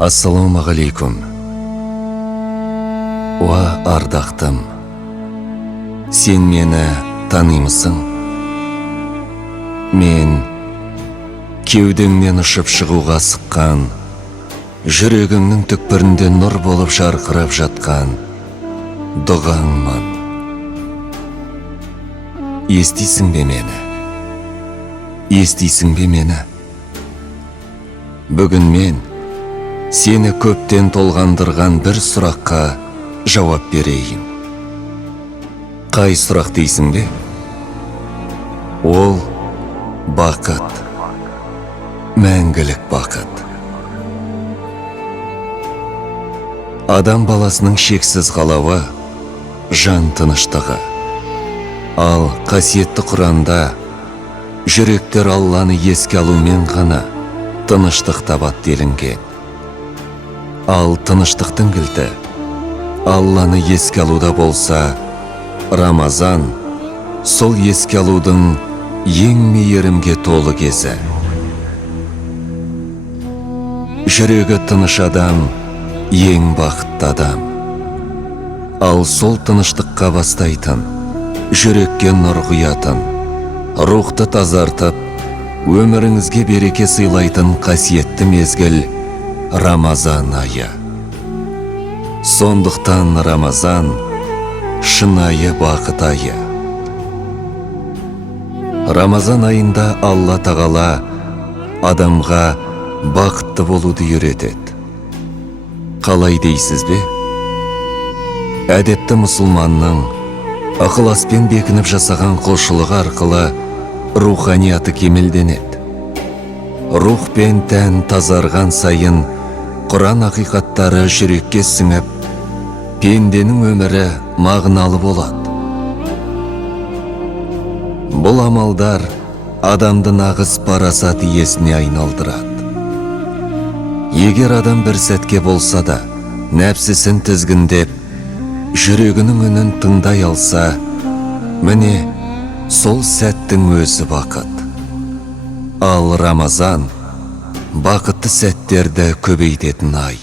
Ассалаумағалейкум. Уа ардақтым, сен мені танимысың? Мен кеудеңнен ұшып шығуға сыққан, жүрегіңнің түкпірінде нұр болып жарқырап жатқан дұғаңмын. Естисің бе мені? Естисің бе мені? Бүгін мен сені көптен толғандырған бір сұраққа жауап берейін. Қай сұрақ дейсің бе? Ол бақыт, мәңгілік бақыт. Адам баласының шексіз қалауы жан тыныштығы. Ал қасиетті Құранда жүректер Алланы еске алумен ғана тыныштық табады делінген. Ал тыныштықтың кілті Алланы еске алуда болса, Рамазан сол еске алудың ең мейірімге толы кезі. Жүрегі тыныш адам ең бақытты адам. Ал сол тыныштыққа бастайтын, жүрекке нұр құятын, рухты тазартып, өміріңізге береке сыйлайтын қасиетті мезгіл Рамазан айы. Сондықтан Рамазан шынайы бақыт айы. Рамазан айында Алла тағала адамға бақытты болуды үйретеді. Қалай дейсіз бе? Әдетті мұсылманның ықыласпен бекініп жасаған құлшылығы арқылы руханияты кемелденеді. Рух пен тән тазарған сайын Құран ақиқаттары жүрекке сіңіп, пенденің өмірі мағыналы болады. Бұл амалдар адамды нағыз парасат иесіне айналдырады. Егер адам бір сәтке болса да, нәпсісін тізгіндеп, жүрегінің үнін тыңдай алса, міне сол сәттің өзі бақыт. Ал Рамазан бақытты сәттерді көбейтетін ай.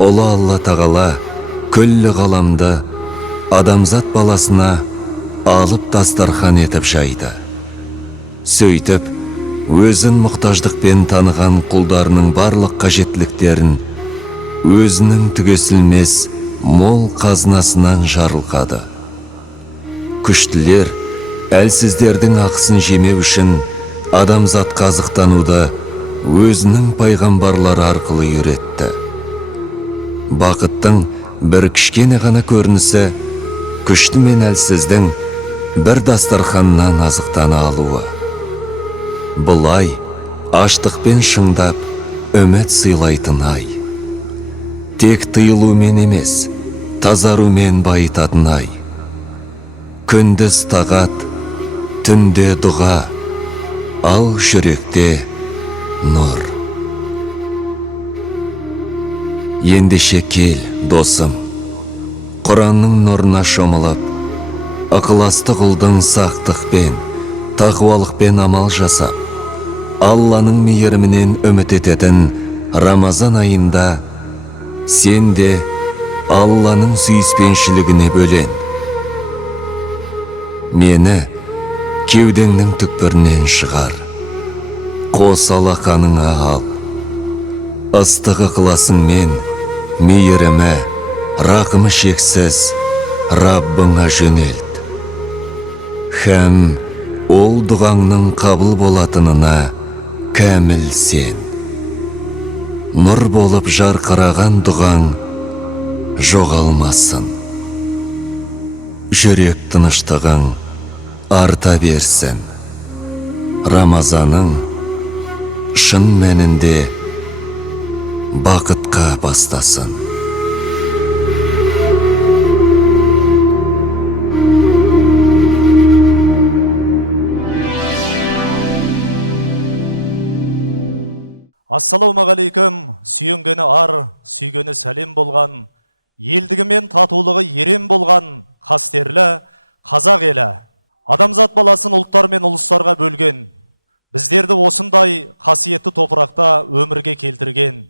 Ұлы Алла тағала күллі ғаламды адамзат баласына алып дастархан етіп жайды. Сөйтіп, өзін мұқтаждықпен таныған құлдарының барлық қажеттіліктерін өзінің түгесілмес мол қазынасынан жарылқады. Күштілер әлсіздердің ақысын жемеу үшін адамзат қазықтануды өзінің пайғамбарлары арқылы үйретті. Бақыттың бір кішкене ғана көрінісі күшті мен әлсіздің бір дастарханнан азықтана алуы. Бұлай аштықпен шыңдап үміт сыйлайтын ай. Тек тыйылумен емес, тазарумен байытатын ай. Күндіз тағат, түнде дұға, ал жүректе нұр. Ендеше кел, досым, Құранның нұрына шомылып, ықыласты құлдың сақтықпен, тақуалықпен амал жасап, Алланың мейірімінен үміт ететін Рамазан айында сен де Алланың сүйіспеншілігіне бөлен. Мені кеудеңнің түкпірінен шығар, қос алақаныңа ал. Ыстық ықыласыңмен мейірімі, рақымы шексіз Раббыңа жөнелт. Һәм ол дұғаңның қабыл болатынына кәміл сен. Нұр болып жарқыраған дұғаң жоғалмасын. Жүрек тыныштығың арта берсін. Рамазаның шын мәнінде бақытқа бастасын. Ассалаумағалейкум, сүйенгені ар, сүйгені сәлем болған, елдігі мен татулығы ерен болған қастерлі қазақ елі. Адамзат баласын ұлттар мен ұлыстарға бөлген, Біздерді осындай қасиетті топырақта өмірге келтірген,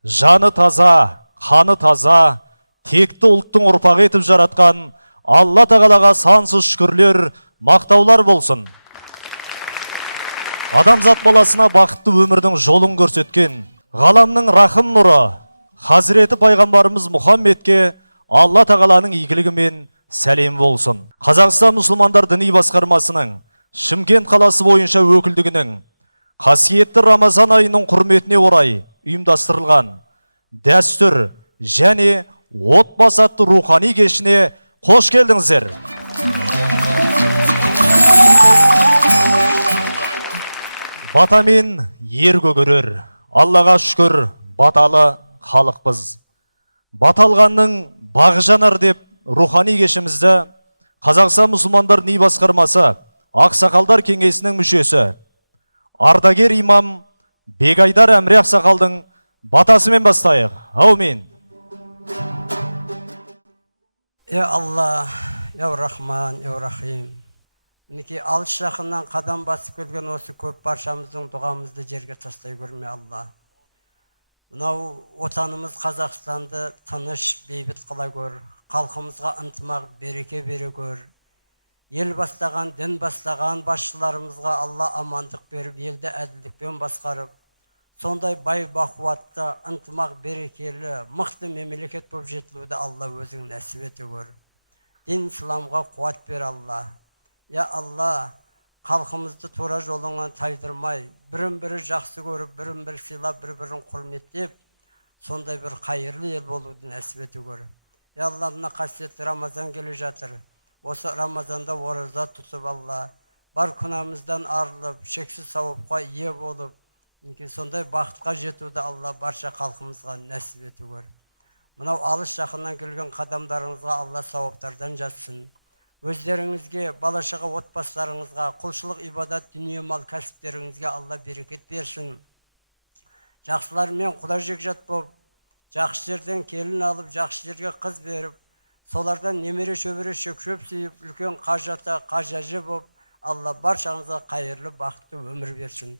жаны таза, қаны таза, текті ұлттың ұрпағы етіп жаратқан Алла тағалаға сансыз шүкірлер, мақтаулар болсын. Адамзат баласына бақытты өмірдің жолын көрсеткен ғаламның рахым нұры Хазіреті пайғамбарымыз Мұхаммедке Алла тағаланың игілігімен сәлем болсын. Қазақстан мұсылмандар діни басқармасының Шымкент қаласы бойынша өкілдігінің қасиетті Рамазан айының құрметіне орай ұйымдастырылған дәстүр және отбасы атты рухани кешіне қош келдіңіздер. Батамен ер көгерер, Аллаға шүкір баталы халықпыз. Баталғанның бағы жанар деп рухани кешімізді Қазақстан мұсылмандар діни басқармасы Ақсақалдар кеңесінің мүшесі ардагер имам Бегайдар Әміре Ақсақалдың батасымен бастайық. Аумин. Я Алла, я Рахман, я Рахим. Мінекей алыс жақыннан қадам басып келген осы көп баршамыздың дұғамызды жерге тастай көрме Алла. Мынау отанымыз Қазақстанды тыныш, бейбіт қыла көр, халқымызға ынтымақ, береке бере көр. Ел бастаған, дін бастаған басшыларымызға Алла амандық беріп, елді әділдікпен басқарып, сондай бай бақуатты, ынтымақ берекелі, мықты мемлекет болып жетілуді Алла өзің нәсіп ете көр. Дін исламға қуат бер Алла. Я Алла, халқымызды тура жолыңнан тайдырмай, бірін-бірі жақсы көріп, бірін-бірі сыйлап, бір-бірін құрметтеп, сондай бір қайырлы ел болуды нәсіп ете көр. Я Алла, мына қасиетті Рамазан келе жатыр. Осы Рамазанда ораза тұтып Алла, бар күнәмізден арылып, шексіз сауапқа ие болып, сондай бақытқа жетуді Алла барша халқымызға нәсіп ете көр. Мынау алыс жақыннан келген қадамдарыңызға Алла сауаптардан жатсын. Өздеріңізге, балашаға, отбасыларыңызға, құлшылық, ибадат, дүние, мал, кәсіптеріңізге Алла берекет берсін. Жақсылармен құда жекжат болып, жақсы жерден келін алып, жақсы жерге қыз беріп, солардан немере шөбере шөкшөп сүйіп, үлкен қажата, қажажы болып, Алла баршаңызға қайырлы, бақытты өмір берсін.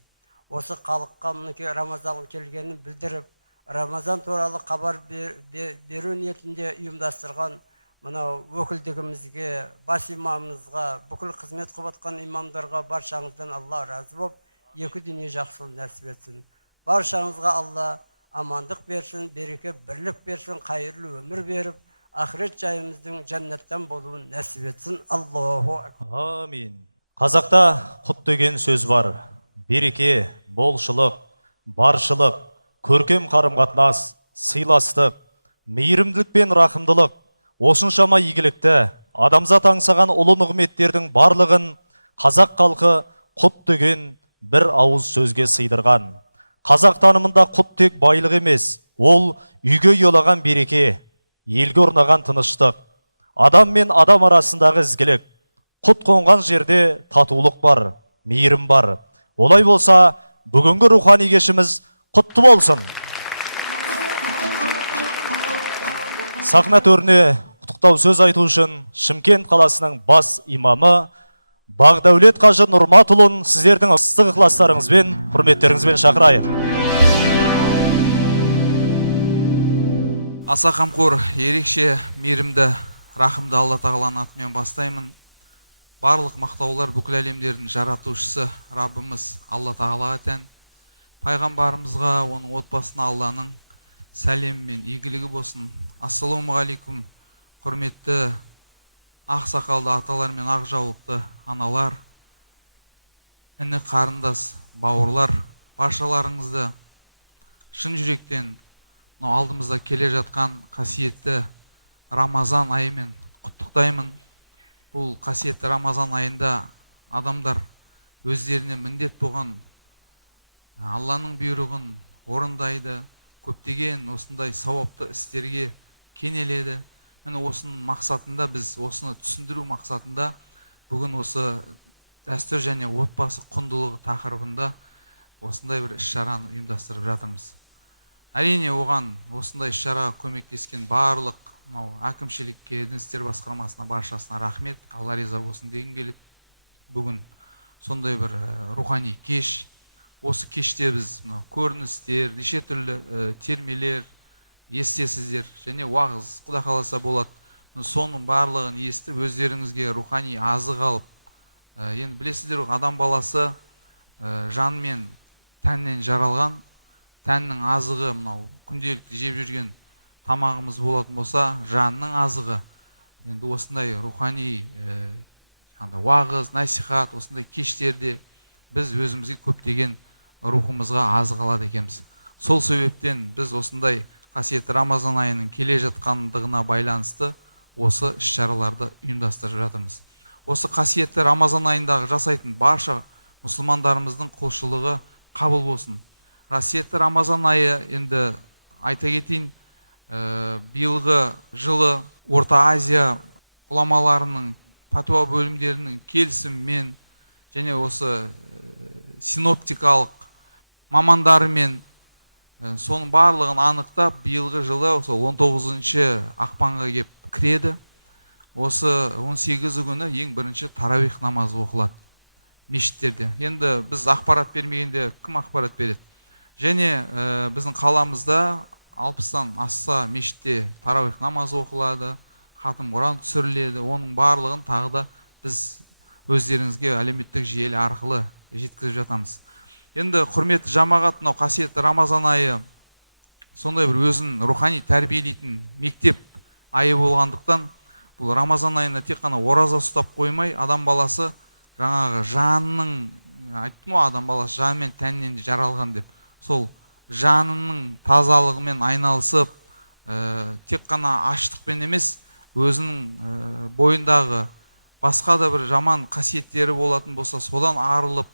Осы халыққа мінекей Рамазан келгенін білдіріп, Рамазан туралы хабар беру ниетінде ұйымдастырған мынау өкілдігімізге, бас имамымызға, бүкіл қызмет қылып жатқан имамдарға баршаңыздан Алла разы болып, екі дүние жақсылық нәсіп етсін. Баршаңызға Алла амандық берсін, береке, бірлік берсін, қайырлы өмір беріп, ақырет жайымыздың жәннаттан болуын нәсіп етсін. Аллаху акбар. Амин. Қазақта құт деген сөз бар. Береке, болшылық, баршылық, көркем қарым-қатынас, сыйластық, мейірімділік пен рақымдылық, осыншама игілікті, адамзат аңсаған ұлы нығметтердің барлығын қазақ халқы құт деген бір ауыз сөзге сыйдырған. Қазақ танымында құт тек байлық емес, ол үйге ұялаған береке, елге орнаған тыныштық, адам мен адам арасындағы ізгілік. Құт қонған жерде татулық бар, мейірім бар. Олай болса, бүгінгі рухани кешіміз құтты болсын. Сахна төріне құттықтау сөз айту үшін Шымкент қаласының бас имамы Бағдәулет Қажы Нұрматұлын сіздердің ыстық ықыластарыңызбен, құрметтеріңізбен шақырайық. Аса қамқор, ерекше мейірімді, рахымды Алла тағаланың атымен бастаймын. Барлық мақтаулар бүкіл әлемдердің жаратушысы Раббымыз Алла тағалаға тән. Пайғамбарымызға, оның отбасына Алланың сәлемі мен игілігі болсын. Ассалаумағалейкум, құрметті ақсақалды аталар мен ақ жаулықты аналар, іні қарындас, бауырлар, баршаларыңызды шын жүректен алдымызда келе жатқан қасиетті Рамазан айымен құттықтаймын. Бұл қасиетті Рамазан айында адамдар өздеріне міндет болған Алланың бұйрығын орындайды, көптеген осындай сауапты істерге кенеледі. Міне осының мақсатында, біз осыны түсіндіру мақсатында бүгін осы дәстүр және отбасы құндылығы тақырыбында осындай бір іс-шараны ұйымдастырып жатырмыз. Әрине оған осындай іс-шараға көмектескен барлық әкімшілікке, дін істер басқармасына баршасына рахмет, Алла риза болсын дегім келеді. Бүгін сондай бір рухани кеш. Осы кеште біз мынау көріністер, неше түрлі термелер естесіздер, және уағыз Құда қаласа болады. Соның барлығын естіп, өздеріңізге рухани азық алып, енді білесіздер, адам баласы жан мен тәннен жаралған, тәннің азығы мынау күнделікті жеп жүрген тамағымыз болатын болса, жанның азығы енді осындай рухани уағыз, насихат, осындай кештерде біз өзімізге көптеген рухымызға азық алады екенбіз. Сол себептен біз осындай қасиетті Рамазан айының келе жатқандығына байланысты осы іс-шараларды ұйымдастырып жатырмыз. Осы қасиетті Рамазан айындағы жасайтын барша мұсылмандарымыздың құлшылығы қабыл болсын. Қасиетті Рамазан айы енді айта кетейін, биылғы жылы Орта Азия ғұламаларының пәтуа бөлімдерінің келісімімен және осы синоптикалық мамандарымен соның барлығын анықтап, биылғы жылы 19 ақпанға кеп кіреді. Осы 18 күні ең бірінші таравих намазы оқылады мешіттерде. Енді біз ақпарат бермегенде кім ақпарат береді? Және біздің қаламызда 60-тан асса мешітте таравих намазы оқылады, хатым Құран түсіріледі. Оның барлығын тағы да біз өздеріңізге әлеуметтік желі арқылы жеткізіп жатамыз. Енді құрметті жамағат, мынау қасиетті Рамазан айы сондай бір өзін рухани тәрбиелейтін мектеп айы болғандықтан, бұл Рамазан айына тек қана ораза ұстап қоймай, адам баласы жаңағы жанның, айттым ғой, адам баласы жан мен тәннен де жаралған деп, сол жанының тазалығымен айналысып, тек қана аштықпен емес, өзінің бойындағы басқа да бір жаман қасиеттері болатын болса, содан арылып,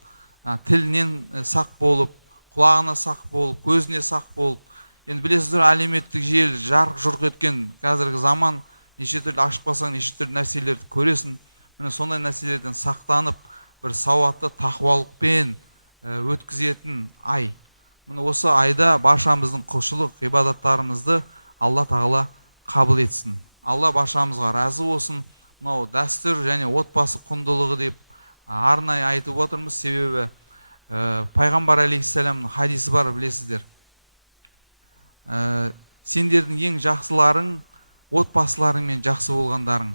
тілінен сақ болып, құлағына сақ болып, көзіне сақ болып. Енді білесіздер, әлеуметтік желі жарқ жұрқ еткен қазіргі заман, неше түрлі ашып қалсаң, неше түрлі нәрселерді көресің. Міне сондай нәрселерден сақтанып, бір сауатты тақуалықпен өткізетін ай. Міне осы айда баршамыздың құлшылық ғибадаттарымызды Алла тағала қабыл етсін. Алла баршамызға разы болсын. Мынау дәстүр және отбасы құндылығы деп арнайы айтып отырмыз, себебі пайғамбар алейхиссаламның хадисі бар, білесіздер. Сендердің ең жақсыларың отбасыларыңмен жақсы болғандарың.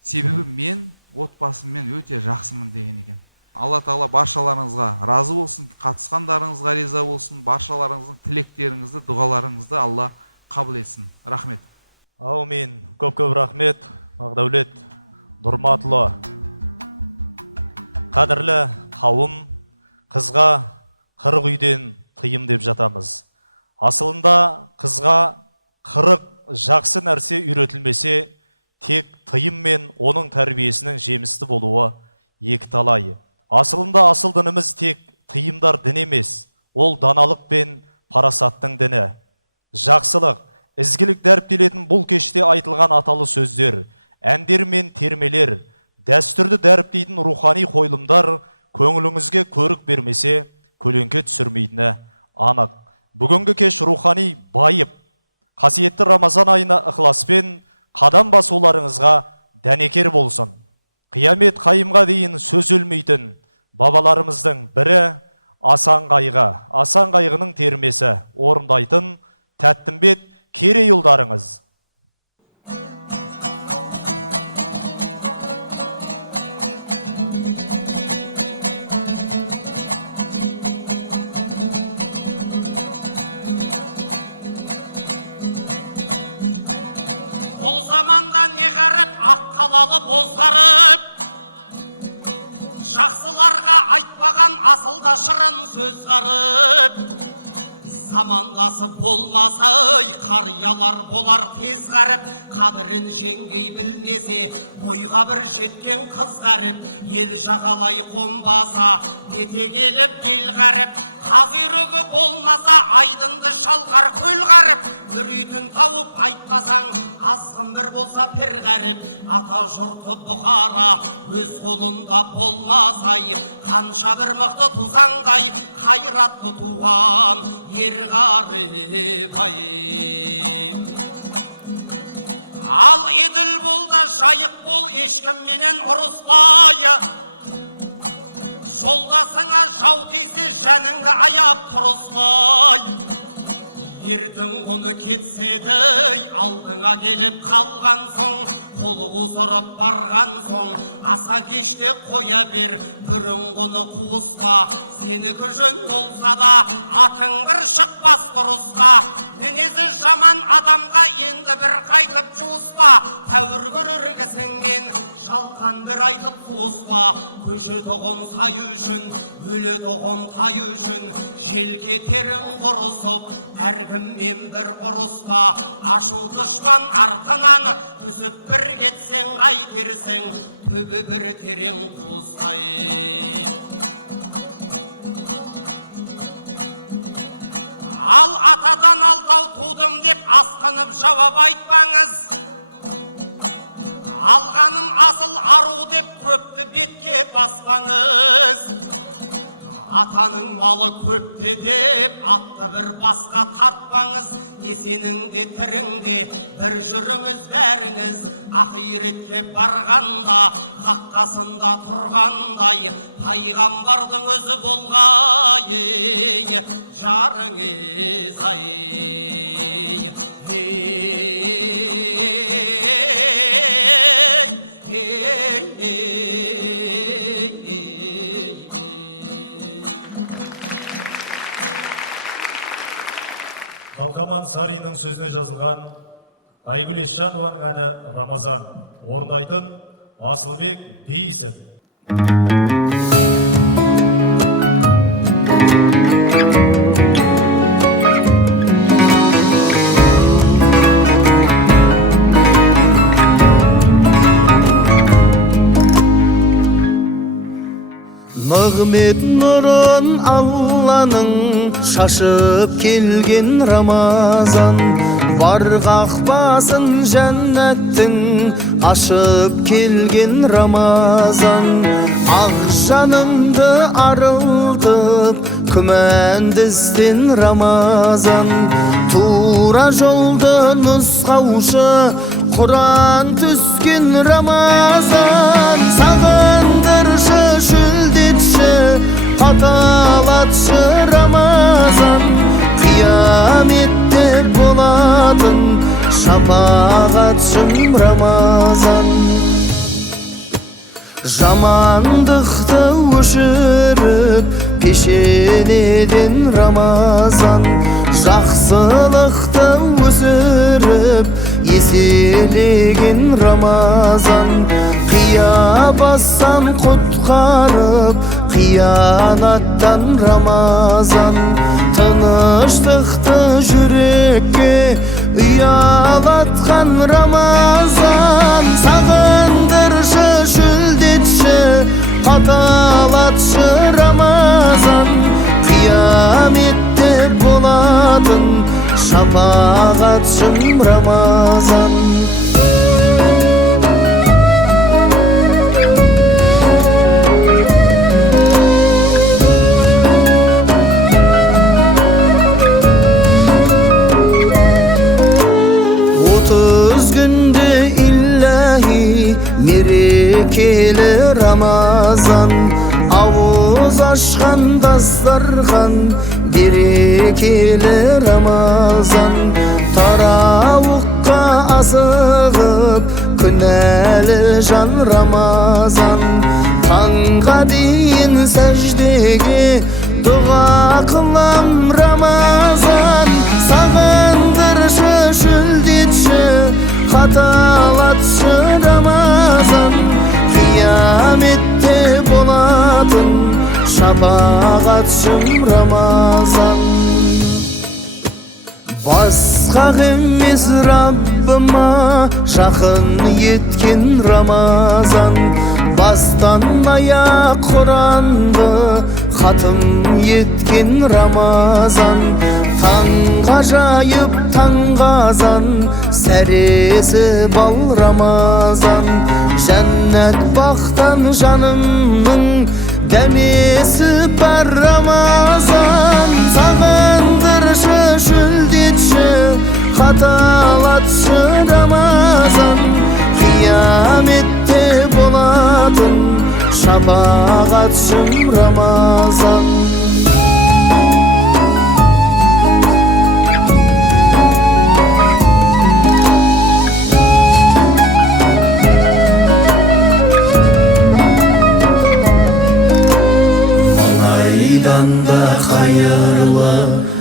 Себебі мен отбасыммен өте жақсымын деген екен. Алла тағала баршаларыңызға разы болсын, қатысқандарыңызға риза болсын, баршаларыңыздың тілектеріңізді, дұғаларыңызды Алла қабыл етсін. Рахмет. Аумин. Көп-көп рахмет, Мағдәулет Нұрматұлы. Қадірлі қауым, қызға 40 үйден тыйым деп жатамыз. Асылында қызға 40 жақсы нәрсе үйретілмесе, тек тыйым мен оның тәрбиесінің жемісті болуы екі талай. Асылында асыл дініміз тек тыйымдар дін емес, ол даналық пен парасаттың діні. Жақсылық, ізгілік дәріптелетін бұл кеште айтылған аталы сөздер, әндер мен термелер, дәстүрді дәріптейтін рухани қойылымдар көңіліңізге көрік бермесе, көлеңке түсірмейтіні анық. Бүгінгі кеш рухани байып, қасиетті Рамазан айына ықыласпен қадам басуларыңызға дәнекер болсын. Қиямет қайымға дейін сөз өлмейтін бабаларымыздың бірі Асан қайғының термесі орындайтын Тәттімбет Керей ұлдарыңыз. Бұл заманда не ғарып, ақ қалалы бозғарып, жақсыларға айтпаған асылда шырын сөз ғарып. Замандасы болмасай, қариялар болар тез ғарып, қадірін жеңгей білмесе, бойға бір жеткен қыз ғарып. Ел жағалай қонбаса, бете келіп ел ғарып, қаз үйрегі болмаса, айдынды шалғар көл ғарып. Бір үйтін тауып айтпасаң, азғын бір болса пір ғарып. Ата жұрты Бұхара өз қолында болмасай, қанша бір мықты тусаңдай, қайратты туған ер ғарып ай. Ал еділ бол да жайық бол, ешкімменен ұрыспай. жолдасыңа жау тисе жәніңді аяп тұрыспай. Ердің құны кетседі алдыңа келіп қалған соң, қолы қусырып барған соң, аса кеште қоя бер, бүрін құны қуыспа. Сенікі жөн болса да атың бір шықпас дұрысқа. Мінезі жаман адамға енді бір қайтып жуыспа. Тәуір көрер кісіңмен жалған бір айтып туыспа. Көше тоғын сай үшін, өле тоғын тай үшін, желке терің құрысып, әркіммен бір ұрыспа. Ашу дұшпан артынан түсіп бір кетсең қайтерсің, түбі бір терең қуыстай. Ал атадан алтау тудым деп асқынып жауап айтпаңыз. Алғаным асыл ару деп көпті бетке баспаңыз. Атаның малы көпте деп атты бір басқа тартпаңыз. Есеніңде тіріңде бір жүріңіз бәріңіз. Ақиретке барғанда қаққасында тұрғандай, пайғамбардың өзі болғай жарыңыз ай. Қалқаман Саринның сөзіне жазылған Айгүл Есжанованың әні «Рамазан». Орындайтын Асылбек Бейісов. Нығмет нұрын Алланың шашып келген Рамазан, бар қақпасын жәннаттың ашып келген Рамазан. Ақ жанымды арылтып күмәнді ізден Рамазан, тура жолды нұсқаушы Құран түскен Рамазан. Сағындыршы шүлдетші қаталатшы Рамазан, қияметте болатын шапағатшым Рамазан. Жамандықты өшіріп пешенеден Рамазан, жақсылықты өсіріп еселеген Рамазан. Қия бассам құтқарып қиянаттан Рамазан, тыныштықты жүрекке ұялатқан Рамазан. Сағындыршы шүлдетші қаталатшы Рамазан, қияметте болатын шапағатшым Рамазан. Мерекелі Рамазан, ауыз ашқан дастархан, берекелі Рамазан. Тарауыққа асығып күнәлі жан Рамазан, таңға дейін сәждеге дұға қылам Рамазан. Сағындыршы шүлдетші қаталатшы Рамазан, қияметте болатын шапағатшым Рамазан. Басқа емес Раббыма жақын еткен Рамазан, бастан аяқ Құранды хатым еткен Рамазан. Таңға жайып таңғазан, сәресі бал Рамазан. Жәннат бақтан жанымның дәмесі бар Рамазан. Сағындыршы шүлдетші қаталатшы Рамазан, қияметте болатын шапағатшы сағатшым Рамазан. Айдан да қайырлы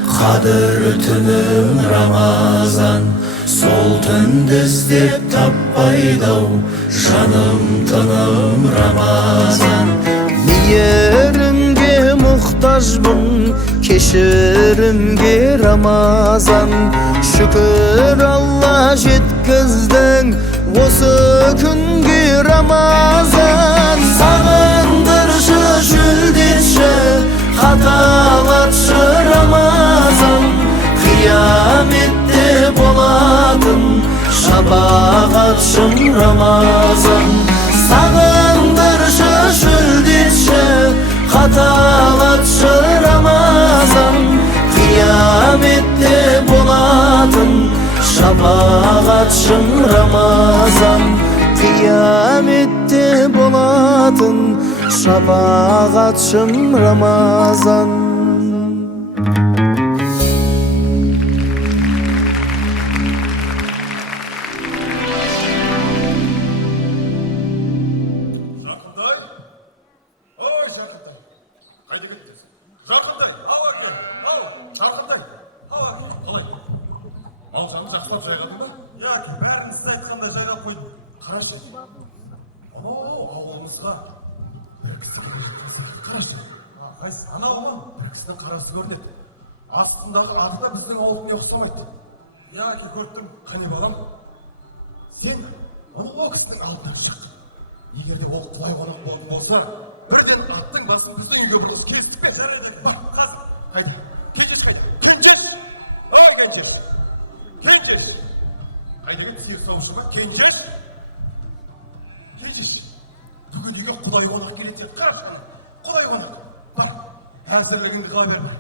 қадір түнім Рамазан. Сол түнді іздеп таппайды-ау жаным тыным Рамазан. Мейірімге мұқтажбын, кешірімге Рамазан. Шүкір Алла жеткіздің осы күнге Рамазан. Сағындыршы жүлдетші қаталатшы Рамазан. Қияметте болатын шапағатшым Рамазан. Сағындыршы жүлдетші қаталатшы Рамазан. Қияметте болатын шапағатшым Рамазан. Қияметте болатын шапағатшым Рамазан. Жарқынтай, ой Жарқынтай, қайда кеттің? Жарқынтай, ау әке, ау Жарқынтай, ау әке. Қалай? Мал жанды жақсылап жайғадың ба? Я әке, бәрін сіз айтқанда жайғап қойдым. Қарашы әне, анау ауылымызға бір кісі келе жатқан сияқты. Қарашы. Қайсы, анау ма? Бір кісінің қарасы көрінеді. Астындағы аты да біздің ауылдың ұқсамайды. Я әке, көріп тұрмын. Қане балам, сен анау кісінің алдынан шық. Егер де ол құлай қонақ болатын болса, бірден аттың басын біздің үйге бұрғыз, келістік пе? Жарайды әке. Бар. Қазір. Қайда? Кенжеш қайда? Кенжеш! Ой, Кенжеш! Кенжеш! Қайда кет, сиыр сауып жүр ма? Кенжеш! Кенжеш! Бүгін үйге құдай қонақ келетін сияқты. Қарашы әне, құдай қонақ. Бар, әзірлігіңді қыла бер, бар.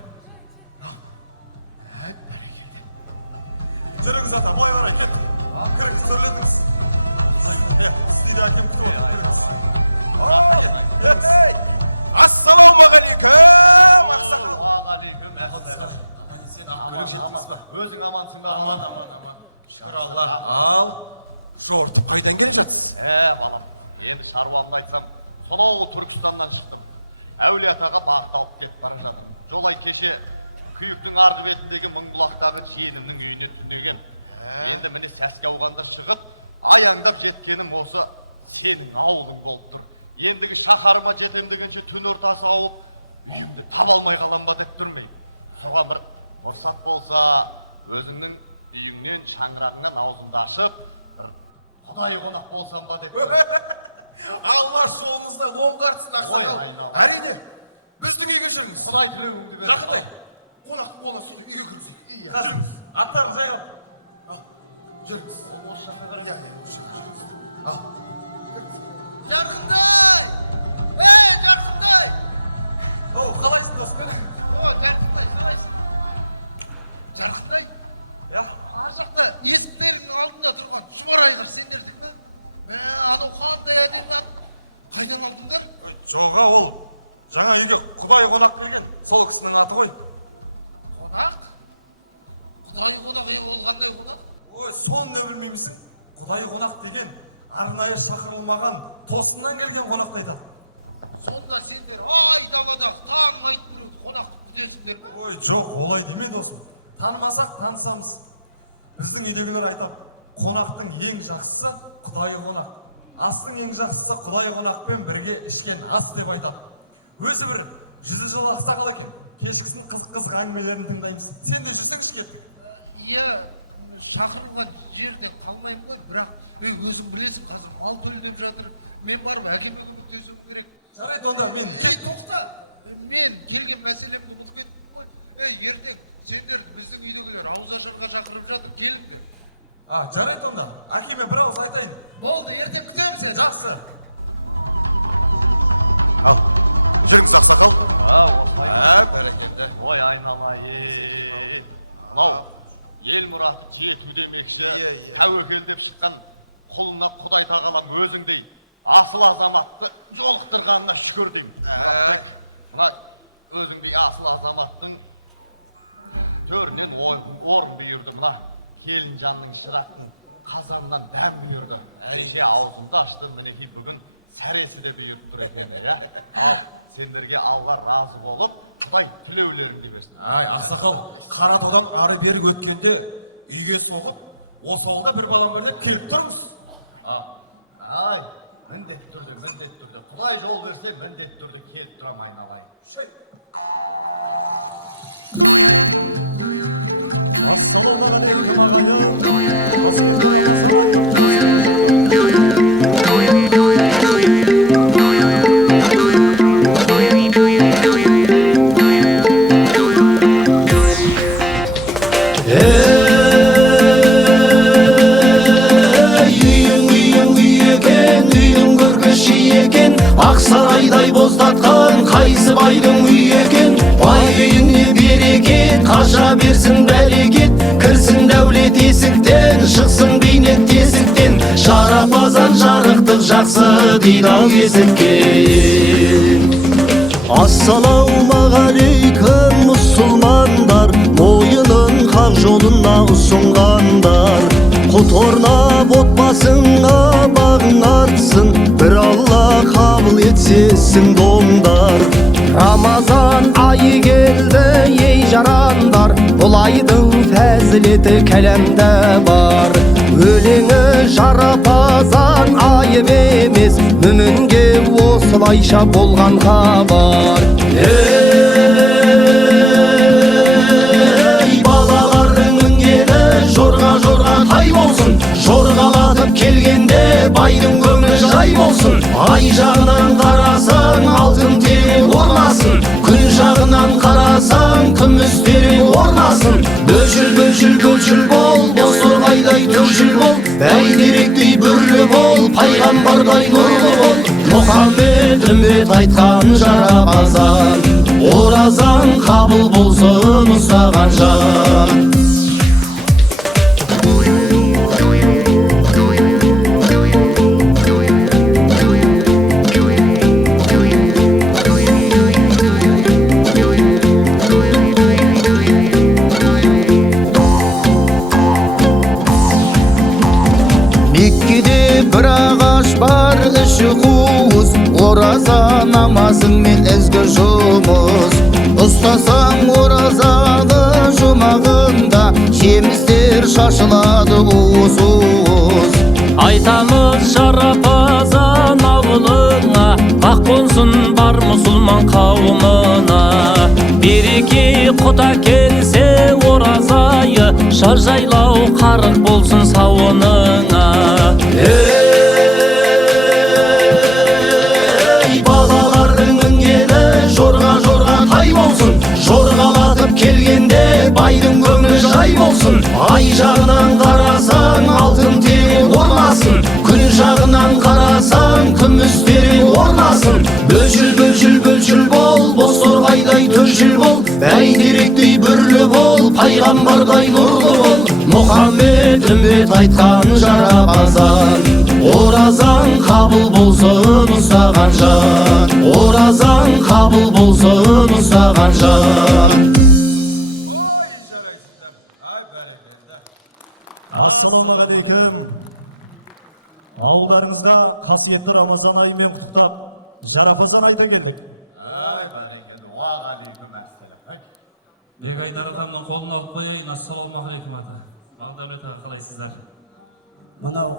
Бәрекелді. Жүріңіз ата, былай қарай кет. Кіріңіз, төрлетіңіз. Сізді де әкем күтіп отыр, кіріңіз. Ей! Ассалаумағалейкум! Ақсақал. Уағалейкум әссәләм. Сен ақкөлік жеттіңіз ба? Өзің амансың ба? Аман. Шүкір Алла. Ал, жортып қайдан келе жатсыз? Балам, енді шаруамды айтсам, сонау Түркістаннан шықтым. Әулиеатаға бағыт алып кетіп бара жатырмын. Жолай кеше күйіктің арғы бетіндегі Мыңбұлақтағы жиенімнің үйіне түнегем. Енді міне сәске ауғанда шығып, аяңдап жеткенім осы сенің ауылың болып тұр. Ендігі шаһарыма жетем дегенше түн ортасы ауып, үйімді таба алмай қалам ба деп тұрмайым. Соған бір мұрсат болса, өзіңнің үйіңнен шаңырағыңнан аузымды ашып, бір құдай қонақ болсам ба деп тұрмайым. Алла жолыңызда оңғартсын ақсақал. Әрине, біздің үйге жүріңіз. Құдай тілеуіңді берсін. Жақынтай, қонақтың қолынан сол үйге кіргізейік. Жүріңіз. Аттарды жайғап. Жүріңіз. Осы жаққа қарай. Жүріңіз. Ал. Жарқындай! Ей, Жарқындай! Оу, қалайсың досым? О, Жарқындай, қалайсың? Жарқындай? Я? Ар жақта есіктеріңнің алдында тұрған шұбар айғыр сендердік ме? Анау қандай әдемі ат? Қайдан алдыңдар? Жоға, ол жаңа үйге құдай қонақ келген. Сол кісінің аты ғой. Қонақ? Құдай қонақ, ол қандай қонақ? Ой, соны не білмеймісің? Құдай қонақ деген арнайы шақырылмаған тосыннан келген қонақты айтады. Сонда сендер айдаладағы танымайтын біреуді қонақ күтесіңдер ме? Ой, жоқ, олай деме досым. Танымасақ танысамыз. Біздің үйдегілер айтады, қонақтың ең жақсысы құдай қонақ. Астың ең жақсысы құдай қонақпен бірге ішкен ас деп айтады. Өзі бір 100 жыл ақсақал екен. Кешкісін қызық әңгімелерін тыңдаймыз. Сен де жүрсеңші кеттік. Иә, шақырылған жерден қалмаймын ғой, бірақ өзің білесің, қазір мал төлдеп жатыр. Мен барып әкеме көмектесуім керек. Жарайды, онда мен тоқта. Мен келген мәселемді ұмытып кеттім ғой. Ертең сендерді біздің үйдегілер ауызашарға шақырып жатыр, келіңдер. Жарайды онда. Әкеме бір ауыз айтайын. Болды, ертең күтемін сені. Жақсы. Ал, жүріңіз ақсақал. Осылай. Бәрекелді. Ой, айналайын. Мынау ел мұраты жету демекші, тәуекел деп шыққан құлына құдай тағалам өзіңдей асыл азаматты жолықтырғанына шүкір деймін. Мұратбек, мына өзіңдей асыл азаматтың төрінен орын бұйырды. Мына келінжанның шырақтың қазанынан дәм бұйырды. Кеше аузымды аштым, мінекей бүгін сәресі де бұйырып тұр екен. Ал сендерге Алла разы болып, Құдай тілеулеріңді берсін. Ай, ақсақал, Қаратаудан ары бері өткенде үйге соғып, осы ауылда бір балам бар деп келіп тұрыңыз. Ай, міндет түрде. Құдай жол берсе, міндет түрде келіп тұрам айналайын. Ассалаумағалейкум ағайын. Қасиетті Рамазан айы құтты болсын келе жатқан. Ақсарайдай боздатқан қайсы байдың үйі екен, бай үйіне берекет, қаша берсін бәрекет, кірсін дәулет есіктен, шықсын бейнет тесіктен, шарапазан жарықтық жақсы дейді ау есіккен. Ассалаумағалейкум мұсылмандар, мойынын хақ жолына ұсынғандар, құт орнап отбасыңа бағың артсын, бір Алла қабыл етсе сің доңдар. Рамазан айы келді ей жарандар, бұл айдың фәзілеті кәлемде бар. Өлеңі жарапазан айып емес, мүмінге осылайша болған хабар. Ей балалардың мінгені жорға тай болсын, жорғалатып келгенде байдың көңілі жай болсын. Ай жағынан қарасаң алтын терең орнасын, күн жағынан қарасаң күміс терең орнасын. Бөлшіл бол, боз торғайдай төршіл бол, бәйтеректей бүрлі бол, пайғамбардай нұрлы бол. Мұхаммед үмбет айтқан жарапазан, оразан қабыл болсын ұстаған жан. Меккеде бір ағаш бар, іші қуыс, ораза намазыңмен ізгі жұмыс. Ұстасаң оразаны жұмағында, жемістер шашылады уыз-уыз. Айтамыз жарапазан ауылыңа, бақ қонсын бар мұсылман қауымына. Береке құта келсе оразайы, шар жайлау қарық болсын сауыныңа. Ей балалардың мінгені жорға тай болсын, жорғалатып келгенде байдың көңілі жай болсын. Ай жағынан қарасаң алтын терең орнасын, күн жағынан қарасаң күміс терең орнасын. Бөлшіл бол, боз торғайдай төршіл бол, бәйтеректей бүрлі бол, пайғамбардай нұрлы бол. Мұхаммед үмбет айтқан жарапазан, оразан қабыл болсын ұстаған жан. Оразан қабыл болсын ұстаған жан. Ой, жарайсыздар. Ай, бәрекелді. Ассалаумағалейкум. Ауылдарыңызға қасиетті Рамазан айымен құттықтап, жарапазан айта келдік. Ай, бәрекелді. Уағалейкум әссәлам. Бекайдар атамның қолын алып қояйын. Ассалаумағалейкум ата. Бағдәулет аға қалайсыздар? Мынау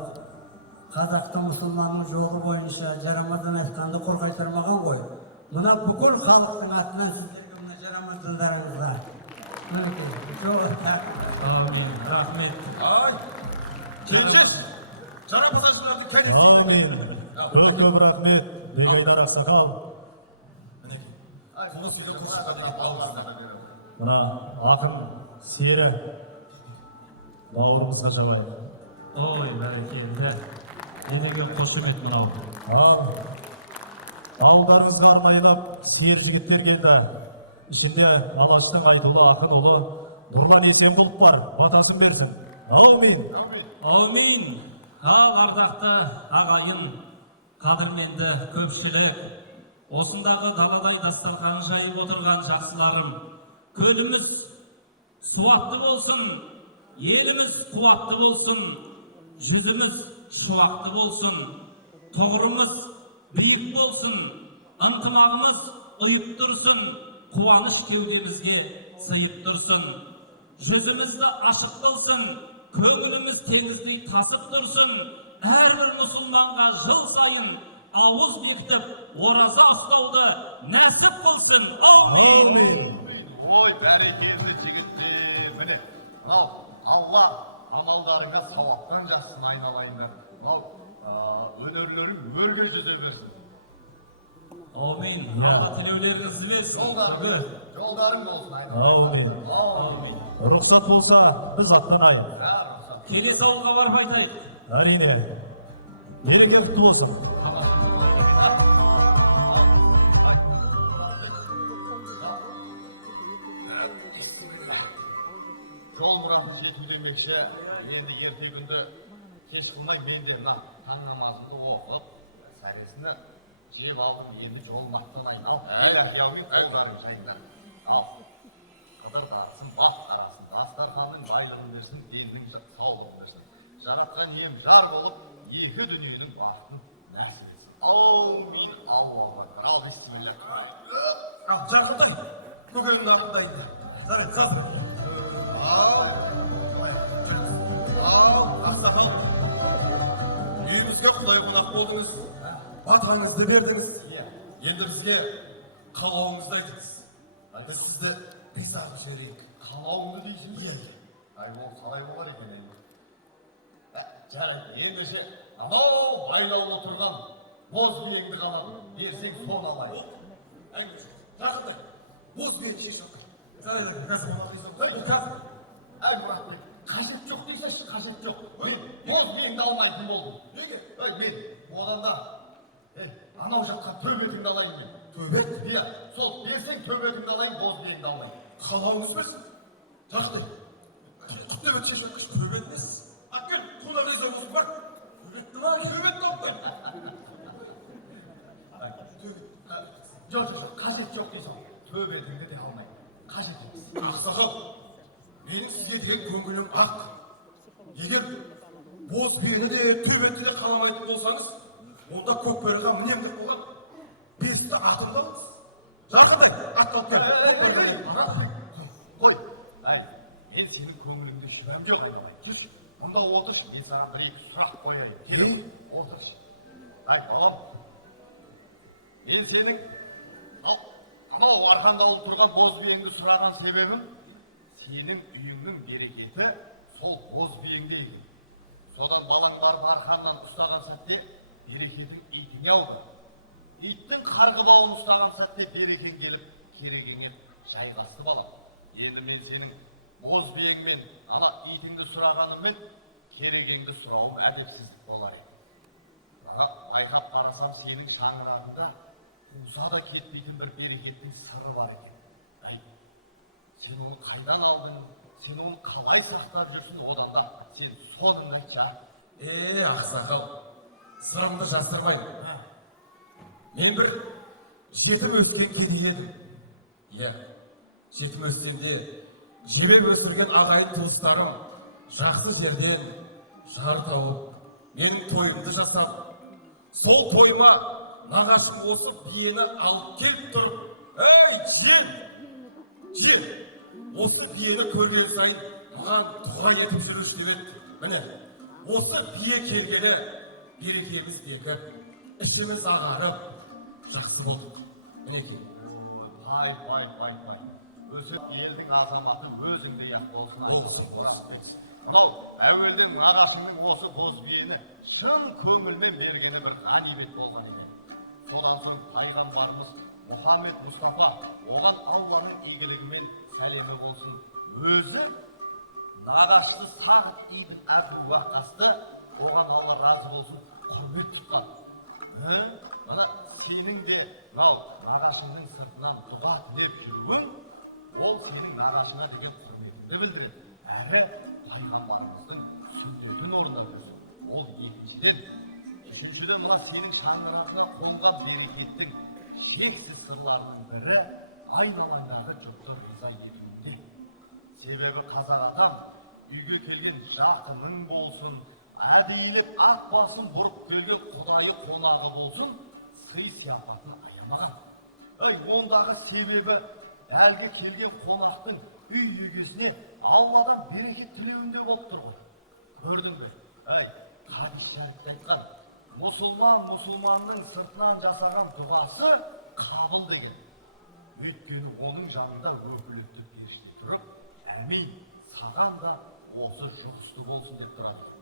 қазақты мұсылманның жолы бойынша жарамазан айтқанды құр қайтармаған ғой. Мына бүкіл халықтың атынан сіздерге мына жарамазандарыңызға. Мінекей. Амин. Рахмет. Ай, келшеш. Жарапазаншылардың кәдесі. Амин. Көп рахмет. Бекайдар ақсақал. Мінекей. Құлыс үйде құршыға деген балаларға. Мына ақын сері бауырымызға жабайық. Ой, бәрекелді. Не деген қошемет мынау. Ал ауылдарыңызға арнайылап сер жігіттер келді. Ішінде Алаштың айтулы ақын ұлы Нұрлан Есенқұлов бар. Батасын берсін. Аумин. Аумин. Ал ардақты ағайын, қадірменді көпшілік, осындағы даладай дастархан жайып отырған жақсыларым, көліміз суатты болсын, еліміз қуатты болсын, жүзіміз шуақты болсын, тұғырымыз биік болсын, ынтымағымыз ұйып тұрсын, қуаныш кеудемізге сыйып тұрсын. Жүзімізді ашық қылсын, көңіліміз теңіздей тасып тұрсын. Әрбір мұсылманға жыл сайын ауыз бекітіп, ораза ұстауды нәсіп қылсын. Аумин. Ой, бәрекелді жігіттер. Міне, мынау Алла амалдарыңа сауаптан жазсын айналайындар. Мынау өнерлерің өрге жүзе берсін. Аумин. Алла тілеулеріңізді берсін. Жолдарың болсын айналайындар. Аумин. Рұқсат болса, біз аттанайық. Рұқсат. Келесі ауылға барып айтайық. Әрине. Мереке құтты болсын. Жол мұраты жету демекші, енді ерте күнді кеш қылмай мен де мына таң намазымды оқып, сәресіні жеп алдым, енді жолым аттанайын. Ал, иләхияумен қолдарың жайыңдар. Ал, қыдыр дарысын, бақ қарасын, дастарханның байлығын берсін, деннің саулығын берсін. Жаратқан ем жар болып, екі дүниенің бақытын нәсіп етсін. Аумин, Аллаху акбар. Ал, бисмилля тұрайын. Ал, Жарқынтай, көкенің артындайын да. Жарайды, қазір әке. Ал, жүріңіз. Ал, ақсақал. Үйімізге құдай қонақ болдыңыз. Батаңызды бердіңіз. Енді бізге қалауыңызды айтыңыз. Біз сізді риза қылып жіберейік. Қалауыңды дейсің бе? Иә. Ай, ол қалай болар екен енді? Жарайды, ендеше анау байлаулы тұрған боз биеңді қаладым. Берсең соны алайын. Әңгіме жоқ. Жарқынтай, боз биені шешіп алайын. Жарайды әке, қазір Қонақ риза болсын. бұл қазір. Әй, Мұратбек, қажет жоқ дейсеш, қажет жоқ. Мен боз биеңді алмайтын болдым. Неге? Ой, мен одан да анау жатқан төбетіңді алайын мен. Төбет? Иә, сол берсең төбетіңді алайын, боз биеңді алмайын. Қалауыңыз берсін. Жарқынтай, құт төбет шешіп әкеш. Төбет несі? Әкел, қонақ риза болсын, бар. Төбетті ма әке? Төбетті алып кел. Жоқ, қажет жоқ дейсің. Төбетіңді де алмайын. Қажет емес. Ақсақал, менің сізге деген көңілім ақ. Егер боз биені де төбетті де қаламайтын болсаңыз, онда көкбөріға мінем деп қойған бесті атымды алыңыз. Жарқынтай, атты алып кел. Мұратбек, қой. Әй, мен сенің көңіліңді шүбәм жоқ айналайын. Жүрші, мұнда отыршы, мен саған бір-екі сұрақ қояйын. Келе отыршы. Әй, балам, мен сенің анау арқандаулы тұрған боз биеңді сұраған себебім, сенің үйіңнің берекеті сол боз биеңде екен. Содан балаң барып арқаннан ұстаған сәтте берекетің итіңе ауды. Иттің қарғыбауын ұстаған сәтте берекең келіп керегеңе жайғасты балам. Енді мен сенің боз биеңмен ана итіңді сұрағаныммен керегеңді сұрауым әдепсіздік болар еді. Ана байқап қарасам сенің шаңырағыңда қуса да кетпейтін бір берекеттің сыры бар екен. Әй, сен оны қайдан алдың? Сен оны қалай сақтап жүрсің? Одан да сен соныңды айтшы. Ақсақал, сырымды жасырмаймын. Мен бір жетім өскен кедей едім. Иә, жетім өссем де жебеп өсірген ағайын туыстарым жақсы жерден жар тауып, менің тойымды жасап, сол тойма нағашым осы биені алып келіп тұрып, «Ей, жен, осы биені көрген сайын маған дұға етіп жүруші деп еді. Міне, осы бие келгелі берекеміз бекіп, ішіміз ағарып, жақсы болдық. Мінекей. Пай. Өсіп елдің азаматы өзіңдей ақ болсын Болсын, Мұратбек. Мынау, әуелден нағашыңның осы боз биені шын көңілмен бергені бір ғанибет болған екен. Содан соң пайғамбарымыз Мұхаммед Мұстафа оған Алланың игілігімен сәлемі болсын. Өзі нағашысы Сағыт ибн Әбу Ваққасты оған Алла разы болсын құрмет тұтқан. Мына сенің де нағашыңның сыртынан дұға тілеп жүруің, ол сенің нағашыңа деген құрметіңді білдіреді. Әрі пайғамбарымыздың сүннетін орындап жүрсің. Ол екіншіден, Үшіншіден, мына сенің шаңырағыңа қонған берекеттің шексіз сырларының бірі айналаңдағы жұртты риза етуінде. Себебі қазақ атам үйге келген жақының болсын, әдейілеп ат басын бұрып келген құдайы қонағы болсын, сый сияпатын аямаған. Ондағы себебі әлгі келген қонақтың үй егесіне Алладан берекет тілеуінде болып тұр ғой. Көрдің бе? Хадис шәріпте айтқан, мұсылманның сыртынан жасаған дұғасы қабыл деген. Өйткені оның жанында өкілетті періште тұрып, әмин, саған да осы жұғысты болсын деп тұрады екен.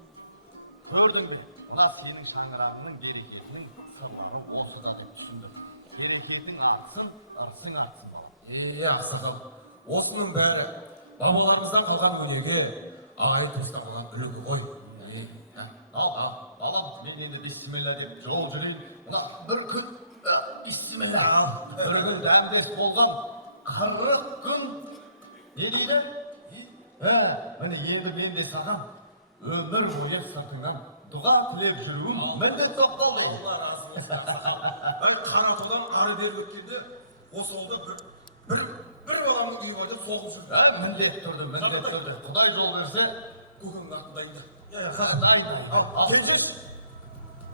Көрдің бе? Мына сенің шаңырағыңның берекетінің сырлары осыда деп түсіндім. Берекетің артсын, ырысың артсын, балам. Ақсақал, осының бәрі бабаларымыздан қалған өнеге, ағайын туыстан қалған үлгі ғой. Балам, мен енді бисмилля деп жол жүрейін. Мына бір күн, бисмилля. Бір күн дәмдес болған 40 күн, не дейді? Міне енді мен де саған өмір бойы сыртыңнан дұға тілеп жүруім міндет болып қалды. Алла разы болсын, ақсақал. Қаратаудан ары бері өткенде, осы ауылда бір баламның үйі бар деп соғып жүрді. Міндет тұрды. Құдай жол берсе, көкеңнің атын дайында. Дайын. Кенжеш,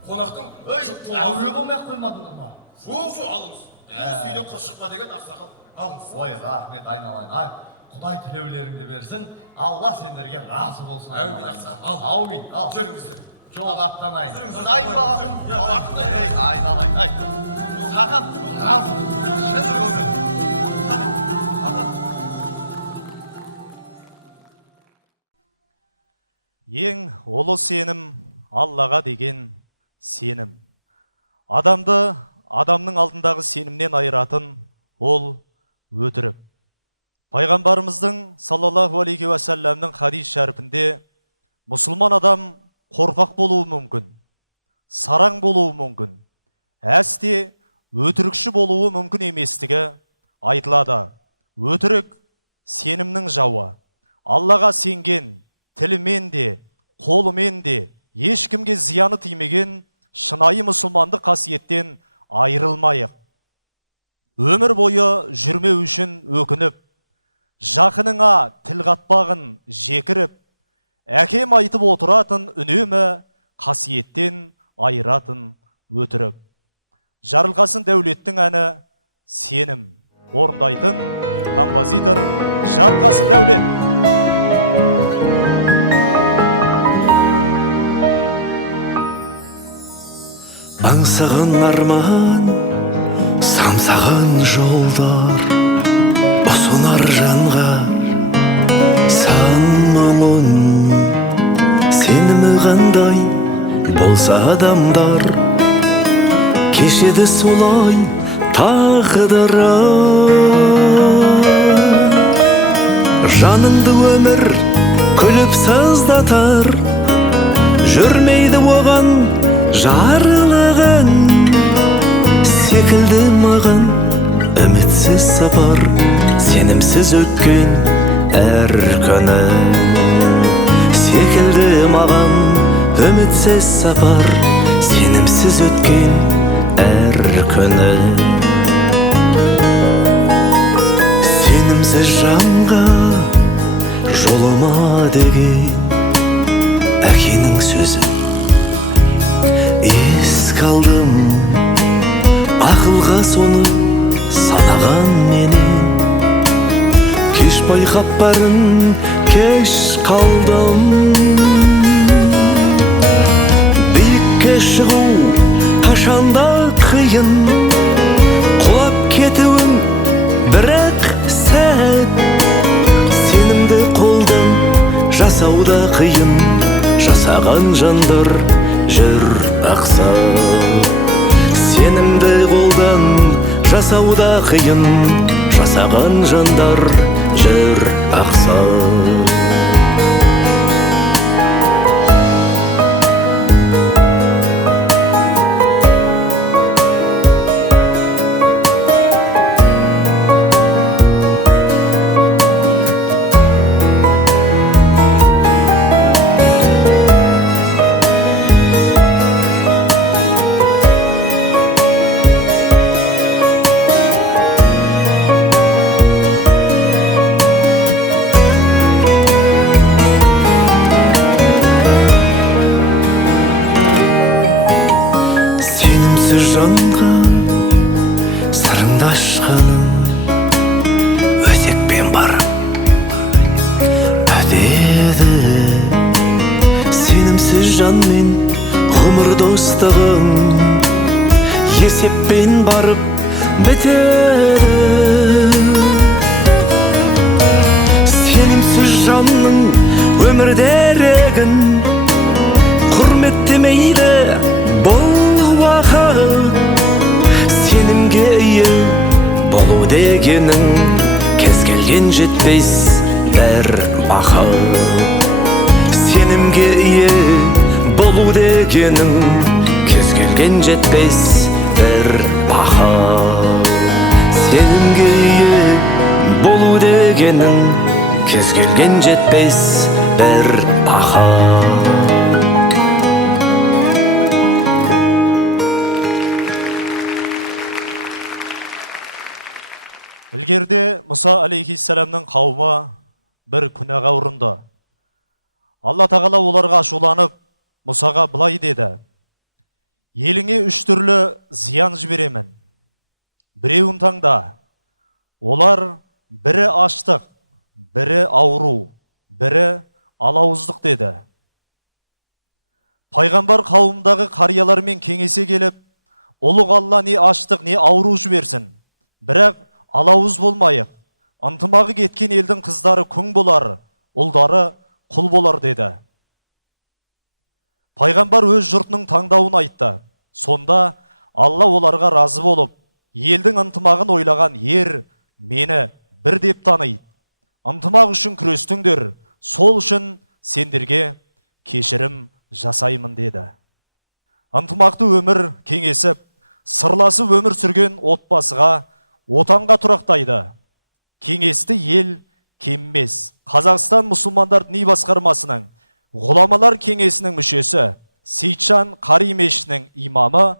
қонақтың әуре болмай қоймадыңдар ма? Жоқ, алыңыз. Осы үйден құр шықпа деген ақсақал. Алыңыз. Рахмет, айналайын. Құдай тілеулеріңді берсін, Алла сендерге разы болсын. Аумин. Жүріңіздер. Жолға аттанайын. Дайын бағасын. Айналайын. Саған разымын. Шын көңіл. Ең ұлы сенім Аллаға деген сенім. Адамды адамның алдындағы сенімнен айыратын ол өтірік. Пайғамбарымыздың саллаллаху алейхи уассаламның хадис шәріпінде мұсылман адам қорқақ болуы мүмкін, сараң болуы мүмкін, әсте өтірікші болуы мүмкін еместігі айтылады. Өтірік сенімнің жауы. Аллаға сенген, тілімен де, қолымен де ешкімге зияны тимеген шынайы мұсылмандық қасиеттен айырылмайық. Өмір бойы жүрмеу үшін өкініп, жақыныңа тіл қатпағын жекіріп, әкем айтып отыратын үнемі қасиеттен айыратын өтірік. Жарылқасын Дәулеттің әні «Сенім» орындайтын композитор Жарылқасын Дәулет. Аңсаған арман, самсаған жолдар, ұсынар жанға сан мұңын. Сенімі қандай болса адамдар, кешеді солай тағдыры. Жаныңды өмір күліп сыздатар, жүрмейді оған жарылығын. Секілді маған үмітсіз сапар, сенімсіз өткен әр күні. Секілді маған үмітсіз сапар, сенімсіз өткен әр күні. Сенімсіз жанға жолыма деген әкенің сөзі еске алдым. Ақылға соны санаған мені, кеш байқап бәрін кеш қалдым. Биікке шығу қашанда қиын, құлап кетуің бірақ сәт. Сенімді қолдан жасауда қиын, жасаған жандар жүр ақсап. Сенімді қолдан жасауда қиын, жасаған жандар жүр ақсап. достығың есеппен барып бітеді. Сенімсіз жанның өмір дерегін құрметтемейді бұл уақыт. Сенімге ие болу дегенің кез келген жетпес бір бақыт. Сенімге ие болу дегенің кез келген жетпес бір бақыт. Сенімге ие болу дегенің кез келген жетпес бір бақыт. Ілгерде Мұса алейхиссаламның қауымы бір күнәға ұрынды. Алла тағала оларға ашуланып, Мұсаға былай деді: еліңе 3 түрлі зиян жіберемін. Біреуін таңда. Олар бірі аштық, бірі ауру, бірі алауыздық деді. Пайғамбар қауымдағы қариялармен кеңесе келіп, ұлық Алла не аштық, не ауру жіберсін. Бірақ алауыз болмайық. Ынтымағы кеткен елдің қыздары күң болар, ұлдары құл болар деді. Пайғамбар өз жұртының таңдауын айтты. Сонда Алла оларға разы болып, елдің ынтымағын ойлаған ер мені бір деп таниды. Ынтымақ үшін күрестіңдер, сол үшін сендерге кешірім жасаймын деді. Ынтымақты өмір кеңесіп, сырласып өмір сүрген отбасыға, отанға тұрақтайды. Кеңесті ел кеммес. Қазақстан мұсылмандар діни басқармасының ғұламалар кеңесінің мүшесі, Сейтжан Қари мешітінің имамы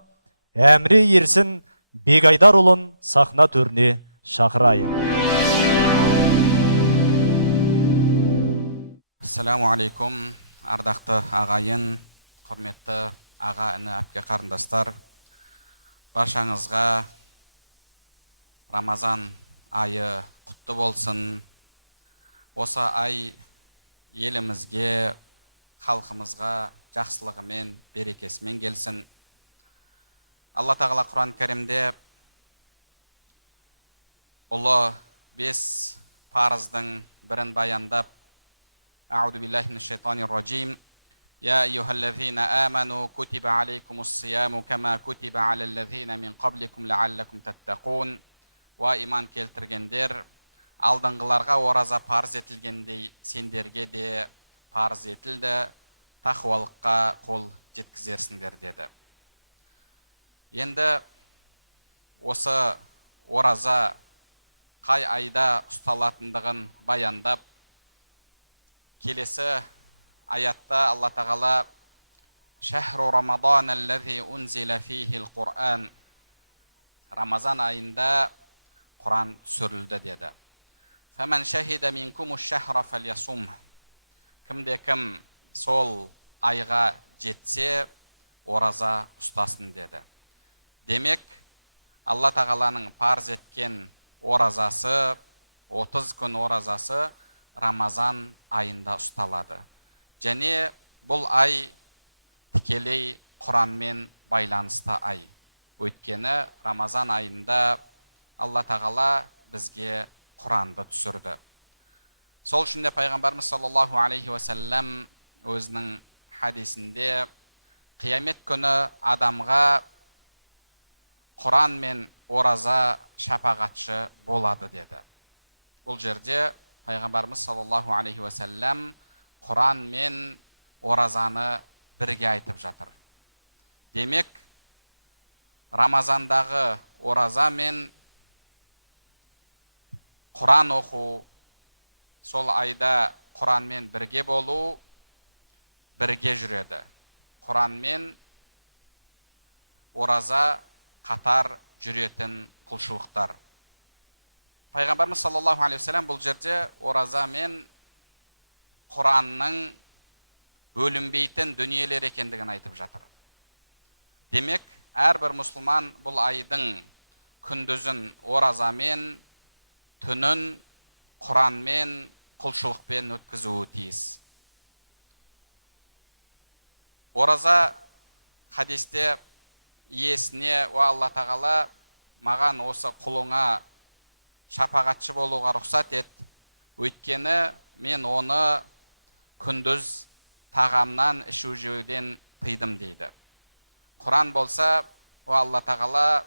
Әміре Ерсін Бегайдарұлын сахна төріне шақырайық. Ассаламу алейкум, ардақты ағайын, құрметті аға, іні, әпке қарындастар. Баршаңызға Рамазан айы құтты болсын. Осы ай елімізге, халқымызға жақсылығымен, берекесімен келсін. Алла тағала Құран кәрімде ұлы 5 парыздың бірін баяндап, А'уду биллахи минаш шайтанир раджим. Я айюхаллазина аману кутиба алейкумус сияму кама кутиба алаллазина мин qablikum лааллакум таттақун. Ва иман келтіргендер, алдыңғыларға ораза парыз етілгендей сендерге де парыз етілді, тақуалыққа қол жеткізерсіңдер деді. Енді осы ораза қай айда ұсталатындығын баяндап, келесі аятта Алла тағала «Шахру Рамадан аллази унзила фихил Құран» Рамазан айында Құран түсірілді деді. «Фәмән шахида минкумуш шахра фәльясум». Кімде-кім сол айға жетсе, ораза ұстасын деді. Демек, Алла тағаланың парыз еткен оразасы, 30 күн оразасы Рамазан айында ұсталады. Және бұл ай тікелей Құранмен байланысты ай. Өйткені Рамазан айында Алла тағала бізге Құранды түсірді. Сол үшін де пайғамбарымыз саллаллаху алейхи уассалам өзінің хадисінде қиямет күні адамға Құран мен ораза шапағатшы болады деді. Бұл жерде пайғамбарымыз саллаллаху алейхи уассалам Құран мен оразаны бірге айтып жатыр. Демек, Рамазандағы ораза мен Құран оқу, сол айда Құранмен бірге болу, бірге жүреді. Құран мен ораза қатар жүретін құлшылықтар. Пайғамбарымыз саллаллаху алейхи вассалам бұл жерде ораза мен Құранның бөлінбейтін дүниелер екендігін айтып жатыр. Демек, әрбір мұсылман бұл айдың күндізін оразамен, түнін Құранмен, құлшылықпен өткізуі тиіс. Ораза хадисте иесіне: «О Алла тағала, маған осы құлыңа шапағатшы болуға рұқсат ет, өйткені мен оны күндіз тағамнан ішу жеуден тыйдым» дейді. Құран болса: «О Алла тағала,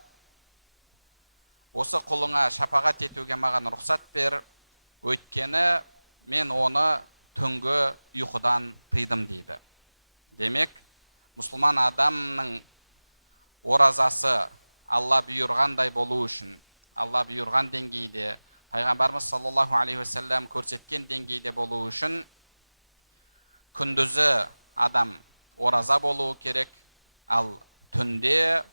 осы құлыңа шапағат етуге маған рұқсат бер, өйткені мен оны түнгі ұйқыдан тыйдым» дейді. Демек, мұсылман адамның оразасы Алла бұйырғандай болу үшін, Алла бұйырған деңгейде, пайғамбарымыз саллаллаху алейхи уассалам көрсеткен деңгейде болу үшін, күндізі адам ораза болуы керек, ал түнде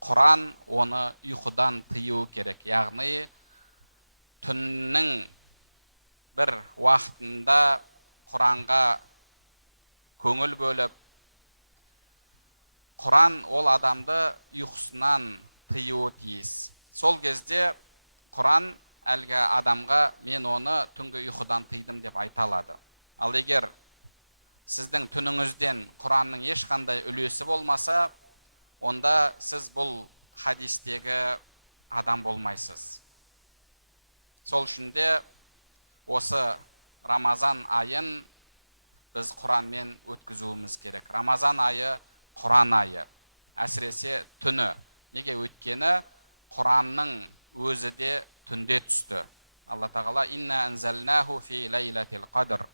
Құран оны ұйқыдан тыю керек. Яғни түннің бір уақытында Құранға көңіл бөліп, Құран ол адамды ұйқысынан тыюы тиіс. Сол кезде Құран әлгі адамға: «Мен оны түнгі ұйқыдан тыйдым» деп айта алады. Ал егер сіздің түніңізден Құранның ешқандай үлесі болмаса, онда сіз бұл хадистегі адам болмайсыз. Сол үшін де осы Рамазан айын біз Құранмен өткізуіміз керек. Рамазан айы Құран айы, әсіресе түні. Неге? Өйткені Құранның өзі де түнде түсті. Алла тағала: «Инна анзалнаху фи лайлатил қадр».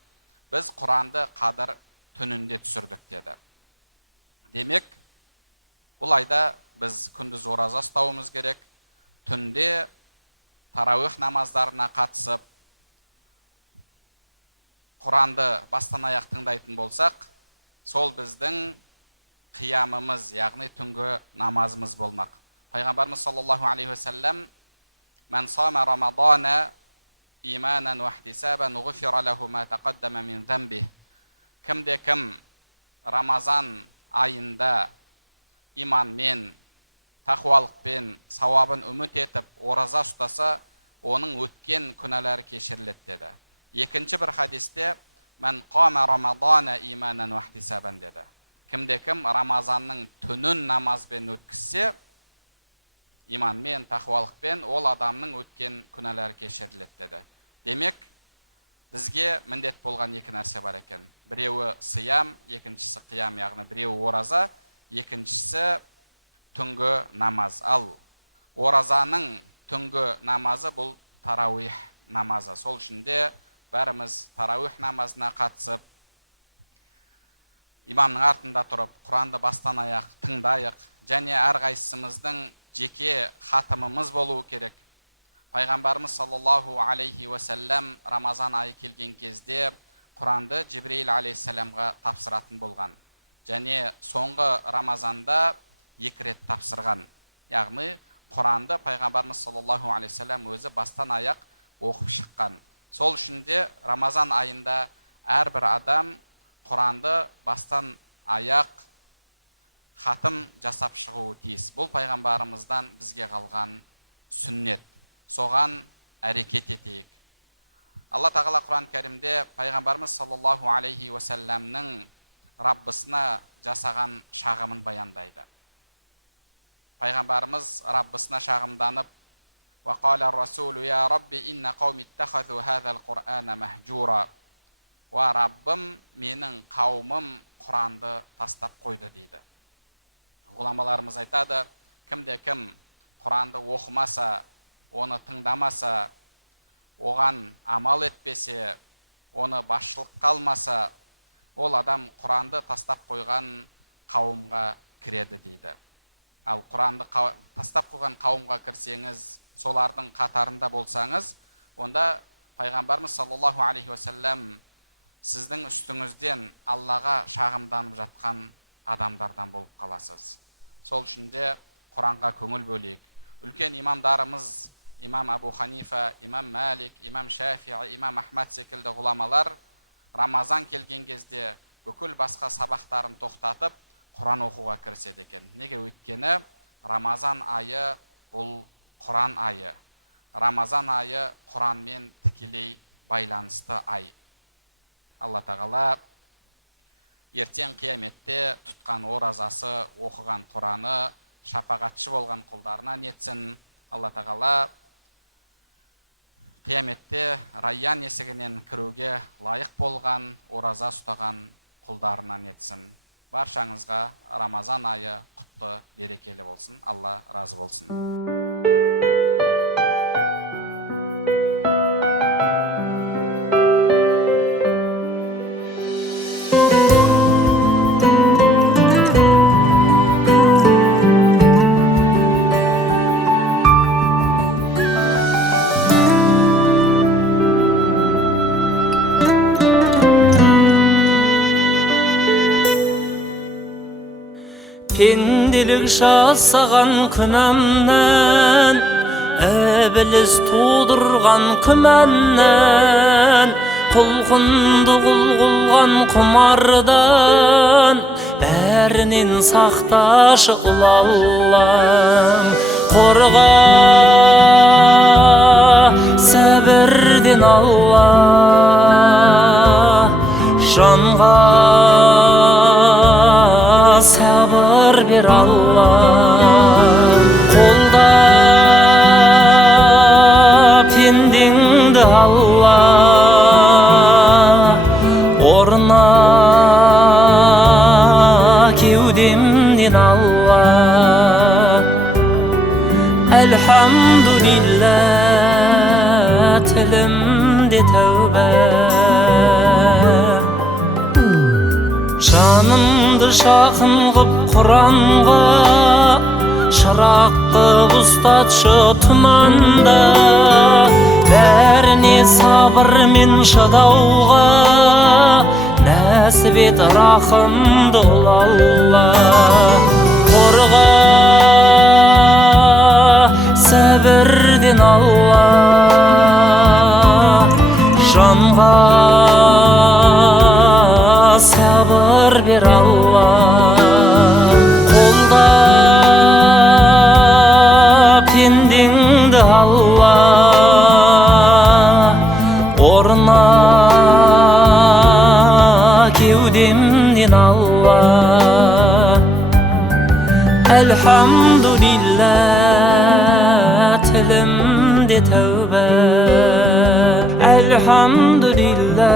Біз Құранды қадыр түнінде түсірдік деді. Демек, бұл айда біз күндіз ораза ұстауымыз керек. Түнде тарауих намаздарына қатысып, Құранды бастан аяқ тыңдайтын болсақ, сол біздің қиямымыз, яғни түнгі намазымыз болмақ. Пайғамбарымыз саллаллаху алейхи уассалам: «Мән сама рамадана иманан ва ихтисабан ғуфира лаху ма тақаддама мин замбих». Кімде кім Рамазан айында иманмен, тақуалықпен, сауабын үміт етіп ораза ұстаса, оның өткен күнәлары кешіріледі деді. Екінші бір хадисте: «Мән қама рамадана иманан ва ихтисабан» деді. Кімде кім Рамазанның түнін намазбен өткізсе, иманмен, тақуалықпен, ол адамның өткен күнәлары кешіріледі деді. Демек, бізге міндет болған екі нәрсе бар екен. Біреуі сиям, екіншісі қиям, яғни біреуі ораза, екіншісі түнгі намаз. Ал оразаның түнгі намазы бұл тарауих намазы. Сол үшін де бәріміз тарауих намазына қатысып, имамның артында тұрып, Құранды бастан аяқ тыңдайық, және әрқайсымыздың жеке хатымымыз болуы керек. Пайғамбарымыз саллаллаху алейхи уассалам Рамазан айы келген кезде Құранды Жибрейл алейхиссаламға тапсыратын болған. Және соңғы Рамазанда 2 рет тапсырған. Яғни Құранды Пайғамбарымыз саллаллаху алейхи уассалам өзі бастан аяқ оқып шыққан. Сол үшін де Рамазан айында әрбір адам Құранды бастан аяқ хатым жасап шығуы тиіс. Бұл Пайғамбарымыздан бізге қалған сүннет. Соған әрекет етейік. Алла тағала Құран кәрімде Пайғамбарымыз саллаллаху алейхи уассаламның Раббысына жасаған шағымын баяндайды. Пайғамбарымыз Раббысына шағымданып: «Вақала расулу я Рабби инна қауми иттахазу хазал Құр'ана махджура». «Ва Раббым, менің қауымым Құранды тастап қойды» дейді. Ғұламаларымыз айтады: кімде кім Құранды оқымаса, оны тыңдамаса, оған амал етпесе, оны басшылыққа алмаса, ол адам Құранды тастап қойған қауымға кіреді дейді. Ал Құранды тастап қойған қауымға кірсеңіз, солардың қатарында болсаңыз, онда Пайғамбарымыз саллаллаху алейхи уассалам сіздің үстіңізден Аллаға шағымданып жатқан адамдардан болып қаласыз. Сол үшін де Құранға көңіл бөлейік. Үлкен имамдарымыз, имам Абу Ханифа, имам Малик, имам Шафии, имам Ахмад секілді ғұламалар Рамазан келген кезде бүкіл басқа сабақтарын тоқтатып Құран оқуға кіріседі екен. Неге? Өйткені Рамазан айы бұл Құран айы. Рамазан айы Құранмен тікелей байланысты ай. Алла тағала ертең қияметте тұтқан оразасы, оқыған Құраны, шапағатшы болған құлдарына нетсін. Алла тағала қияметте Райян есігінен кіруге лайық болған, ораза ұстаған құлдарына нетсін. Баршаңызға Рамазан айы құтты, берекелі болсын. Алла разы болсын. Пенделік жасаған күнәмнен, әбіліс тудырған күмәннен, құлқынды құлған құмардан, бәрінен сақташы ұл Аллам. Қорға сәбірден Алла, жанға сабыр бер Алла. Қолда пендеңді Алла, орна кеудемден Алла. Әлхамдулилля, тілімде тәубә. Жанымды жақын қып Құранға, шырақты ұстатшы тұманда. Бәріне сабыр мен шыдауға, нәсіп ет рақымды ұл Алла. Қорға сәбірден Алла, жанға сабыр бер Алла. Қолда пендеңді Алла, орна кеудемден Алла. Әлхамдулилля, тілімде тәубә. Әлхамдулилля,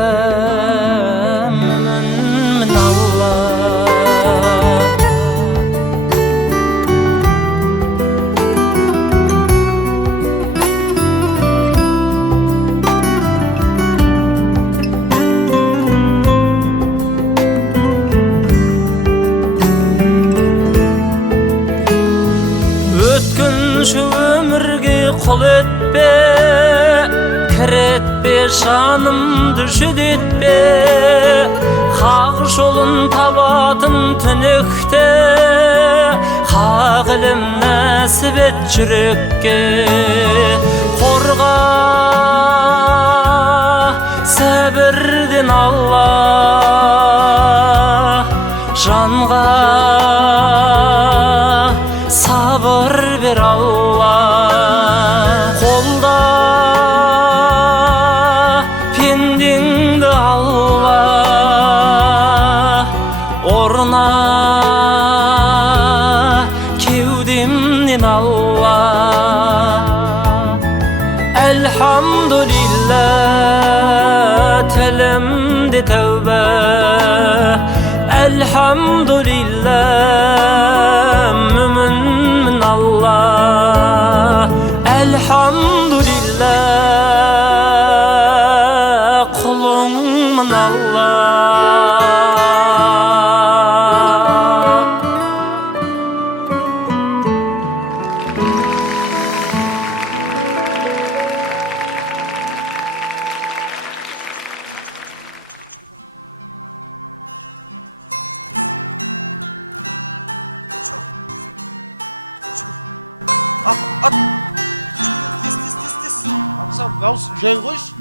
құл етпе, кіретпе, жанымды жүдетпе. Хақ жолын табатын түнекте, хақ ілім нәсіп ет жүрекке. Қорға сәбірден Алла, жанға сабыр бер Алла. Қолда пендеңді Алла, орна кеудемнен Алла. Әлхамдулилля, тілімде тәубә. Әлхамдулилля, мүмінмін Алла. Әлхамдулилля, құлыңмын Алла. Даусын жай қойшы.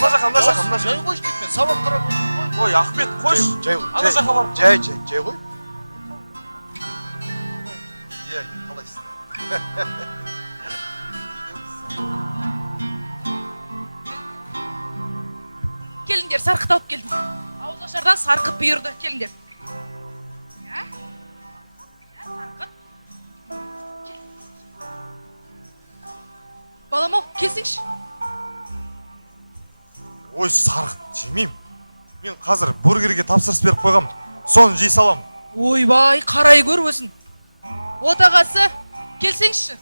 Мына жаққа, мына жаққа. Жай қойшы деп мен сабақ қарап отырмын ғой. Ой, Ахмет, қойшы. Жай қой. Ана жаққа барып. Жай қой. Иә, қалайсың? сарқыт алып келдім. Ауызашардан сарқыт бұйырды. Келіңдер. Сарқыт. Балам ау, келсеңші. Ой, сарқыт жемеймін. Мен қазір бургерге тапсырыс беріп қойғам. Соны жей салам. Ойбай, қарай көр өзін. Отағасы, келсеңші.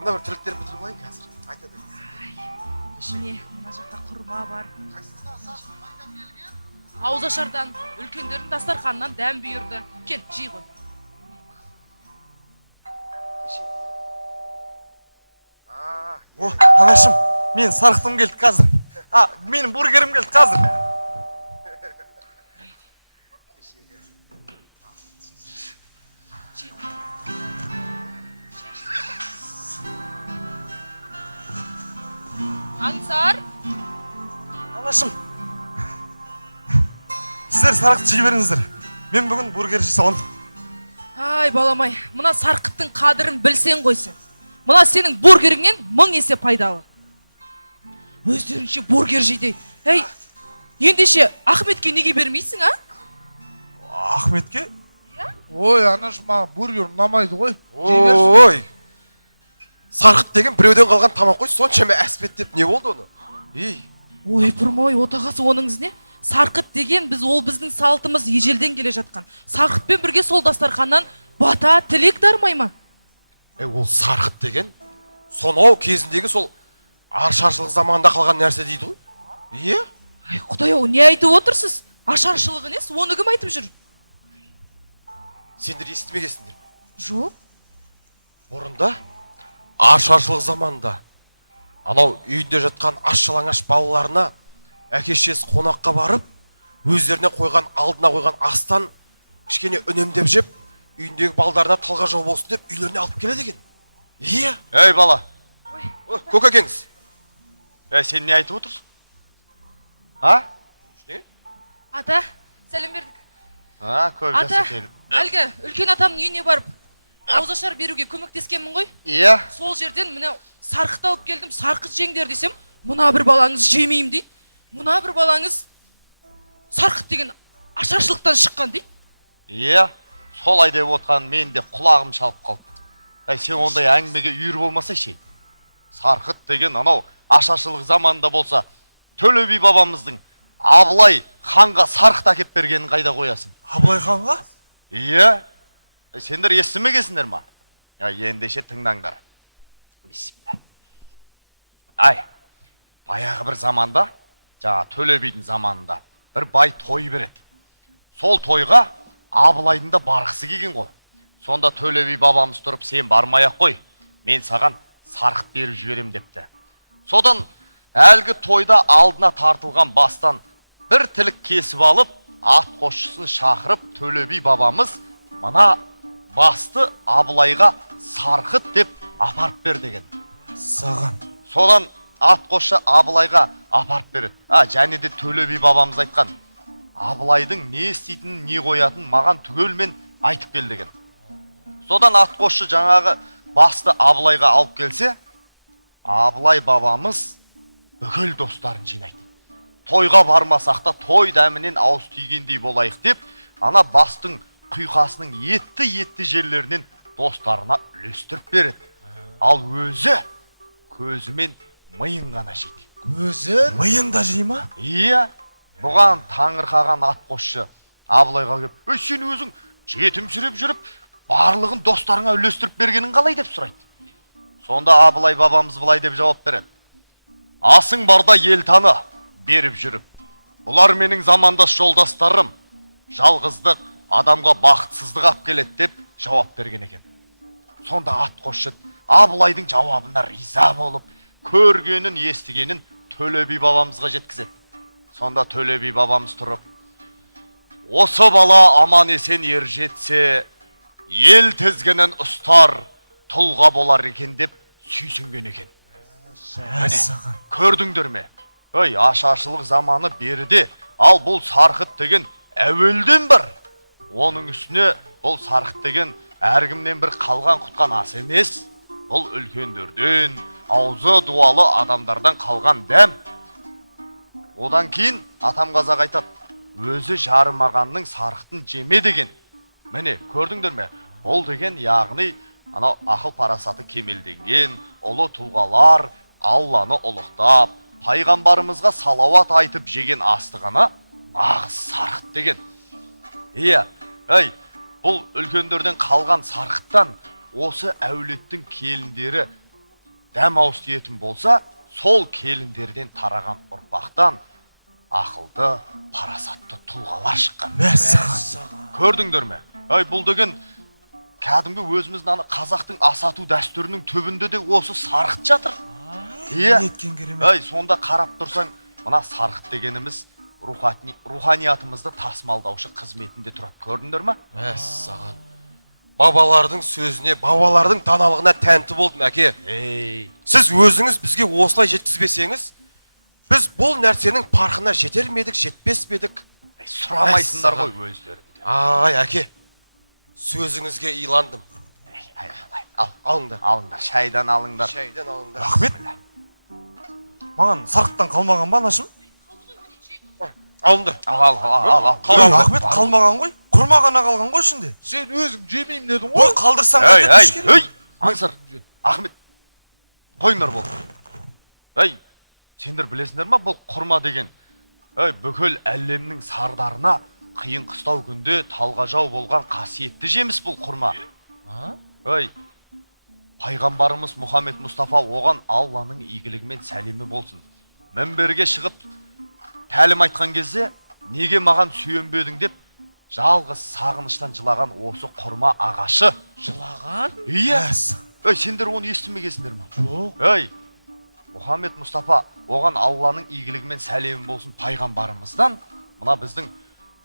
Мына бір тіліктерін бітіріп алайын қазір. Айта беріңіз. Міне, мына жақта құрма бар. Ауызашардан, үлкендердің дастарханынан дәм бұйырды. Кел, жей ғой. О, анашым, мен сарқытым келді қазір. Менің бургерім келді қазір. Жей ғой. Аңсар. Анашым, сіздер сарқыт жей беріңіздер. Мен бүгін бургер жей салам. Ай, баламай, мына сарқыттың қадірін білсең қойсын. Мына сенің бургеріңнен 1000 есе пайдалы. Өздерінше бургер жейді. Ей, ендеше Ахметке неге бермейсің, а? Ахметке? Ой, анаш, маған бургер ұнамайды ғой. Ой, сарқыт деген біреуден қалған тамақ қой, соншама әспеттеп не болды оны? Ой, бұрмай, отағасы оныңыз не? Сарқыт деген ол біздің салтымыз ежелден келе жатқан. Сарқытпен бірге сол дастарханнан бата, тілек дармай ма? Ол сарқыт деген сонау кезіндегі сол ашаршылық заманында қалған нәрсе дейді ғой. Иә? Құдай ау, не айтып отырсыз? Ашаршылығы несі? Оны кім айтып жүр? Сендер естімегесіңдер ме? Жоқ. Бұрында ашаршылық заманында анау үйінде жатқан аш-жалаңаш балаларына әке-шешесі қонаққа барып, өздеріне қойған, алдына қойған астан кішкене үнемдеп жеп, үйіндегі балдарына талға жау болсын деп үйлеріне алып келеді екен. Иә? Ей бала. Көкекеңіз. Сен не айтып отырсың? А? Ата, сәлем бердік. Көп Ата, жасы келіп. әлгі үлкен атамның үйіне барып, ауызашар беруге көмектескенмін ғой. Иә. Сол жерден мына сарқыт алып келдім, сарқыт жеңдер десем, мына бір балаңыз жемеймін дейді. Мына бір балаңыз сарқыт деген ашаршылықтан шыққан дейді. Иә, солай деп отқан мен де құлағым шалып қалды. Сен ондай әңгімеге үйір болмаса ше. Сарқыт деген анау ашаршылық заманында болса, Төле би бабамыздың Абылай ханға сарқыт әкеп бергенін қайда қоясың? Абылай ханға? Иә. Сендер естімегесіңдер ма? Ендеше тыңдаңдар. Бисмилла. Баяғы бір заманда, жаңа Төле бидің заманында бір бай той береді. Сол тойға Абылайдың да барғысы келген ғой. Сонда Төле би бабамыз тұрып, сен бармай-ақ қой, мен саған сарқыт беріп жіберем депті. Содан әлгі тойда алдына тартылған бастан бір тілік кесіп алып, ат қосшысын шақырып, Төле би бабамыз мына басты Абылайға сарқыт деп апарып бер деген. Саған. Содан ат қосшы Абылайға апарып береді. Және де Төле би бабамыз айтқан, Абылайдың не істейтінін, не қоятынын маған түгелмен айтып кел деген. Содан ат қосшы жаңағы басты Абылайға алып келсе, Абылай бабамыз бүкіл достарын жинайды. Тойға бармасақ та той дәмінен ауыз тигендей болайық деп, ана бастың құйқасының етті жерлерінен достарына үлестіріп береді. Ал өзі көзімен миын ғана жейді. Көзін? Миын да жей ма? Иә. Бұған таңырқаған ат қосшы Абылайға келіп, сен өзің жетімсіреп жүріп, барлығын достарыңа үлестіріп бергенін қалай деп сұрайды. Сонда Абылай бабамыз былай деп жауап береді. Асың барда ел таны беріп жүріп, бұлар менің замандас жолдастарым, жалғыздық адамға бақытсыздық алып келеді деп жауап берген екен. Сонда ат қосшы Абылайдың жауабына риза болып, көргенін, естігенін Төле би бабамызға жеткізеді. Сонда Төле би бабамыз тұрып, осы бала аман есен ер жетсе, ел тізгінін ұстар, тұлға болар екен деп сүйсінген екен. Көрдіңдер ме? Ашаршылық заманы беріде, ал бұл сарқыт деген әуелден бар. Оның үстіне бұл сарқыт деген әркімнен бір қалған құтқан ас емес. Бұл үлкендерден, аузы дуалы адамдардан қалған дәм. Одан кейін атам қазақ айтады, өзі жарымағанның сарқытын жеме деген. Міне, көрдіңдер ме? Ол деген яғни анау ақыл парасаты кемелденген ұлы тұлғалар Алланы ұлықтап, пайғамбарымызға салауат айтып жеген астығана нағыз сарқыт деген. Иә, бұл үлкендерден қалған сарқыттан осы әулеттің келіндері дәм ауыз тиетін болса, сол келіндерден тараған ұрпақтан ақылды, парасатты тұлғалар шыққан. Көрдіңдер ме? Бұл деген кәдімгі өзіміздің қазақтың асату дәстүрінің түбінде де осы сарқыт жатыр. Иә, сонда қарап тұрсаң, мына сарқыт дегеніміз руханиятымызды тасымалдаушы қызметінде тұрады. Көрдіңдер ме? Саған. Бабалардың сөзіне, бабалардың даналығына тәнті болдым, әке. Сіз өзіңіз бізге осылай жеткізбесеңіз, біз бұл нәрсенің парқына жетер медік, жетпес медік? Сұрамайсыңдар ғой өздерінде. Әке, сөзіңізге иландым. Алыңдар. Шайдан алыңдар. Рахмет. Маған сарқыттан қалмаған ба, анашым? Алыңдар. Ал. Рахмет, қалмаған ғой. Құрмағана қалған ғой ішінде. Сен өзің жемеймін дедің ғой. Қалдырсаң қайтеді. Аңсыр, Ахмет, қойыңдар бол. Сендер білесіңдер ма, бұл құрма деген? Бүкіл әлемнің сардарына қиын қыстау күнде талғажау болған қасиетті жеміс бұл құрма. Пайғамбарымыз Мұхаммед Мұстафа оған Алланың игілігімен сәлемі болсын. Мінберге шығып тәлім айтқан кезде, неге маған сүйенбедің деп, жалғыз сағыныштан жылаған осы құрма ағашы. Жылаған? Иә. Сендер оны естімегесіңдер ма? Жоқ. Мұхаммед Мұстафа оған Алланың игілігімен сәлемі болсын пайғамбарымыздан, мына біздің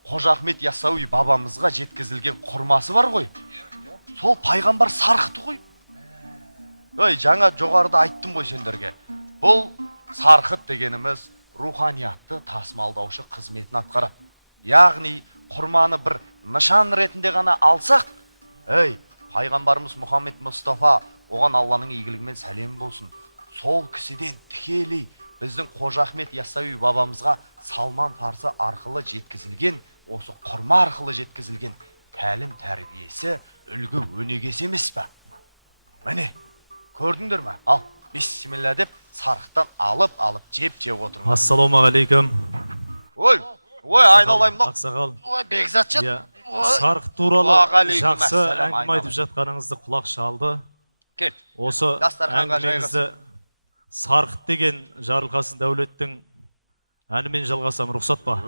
Қожа Ахмет Яссауи бабамызға жеткізілген құрмасы бар ғой. Сол пайғамбар сарқыты ғой. Жаңа жоғарыда айттым ғой сендерге. Бұл сарқыт дегеніміз руханиятты тасымалдаушы қызметін атқарады. Яғни құрманы бір нышан ретінде ғана алсақ, пайғамбарымыз Мұхаммед Мұстафа оған Алланың игілігімен сәлем болсын. Сол кісіден тікелей біздің Қожа Ахмет Яссауи бабамызға Салман Парсы арқылы жеткізілген, осы құрма арқылы жеткізілген тәлім тәрбиесі үлгі өнегесі емес па? Міне, көрдіңдер ма? Ал, бисмилля деп сарқыттан алып жеп отырыңдар. Ассалаумағалейкум. Айналайым. Ақсақал. Бекзатжан. Сарқыт туралы жақсы әңгіме айтып жатқаныңызды құлақ шалды. Кел. Осы әңгімеңізді сарқыт деген жарылқасын дәулеттің әнімен жалғасам рұқсат па?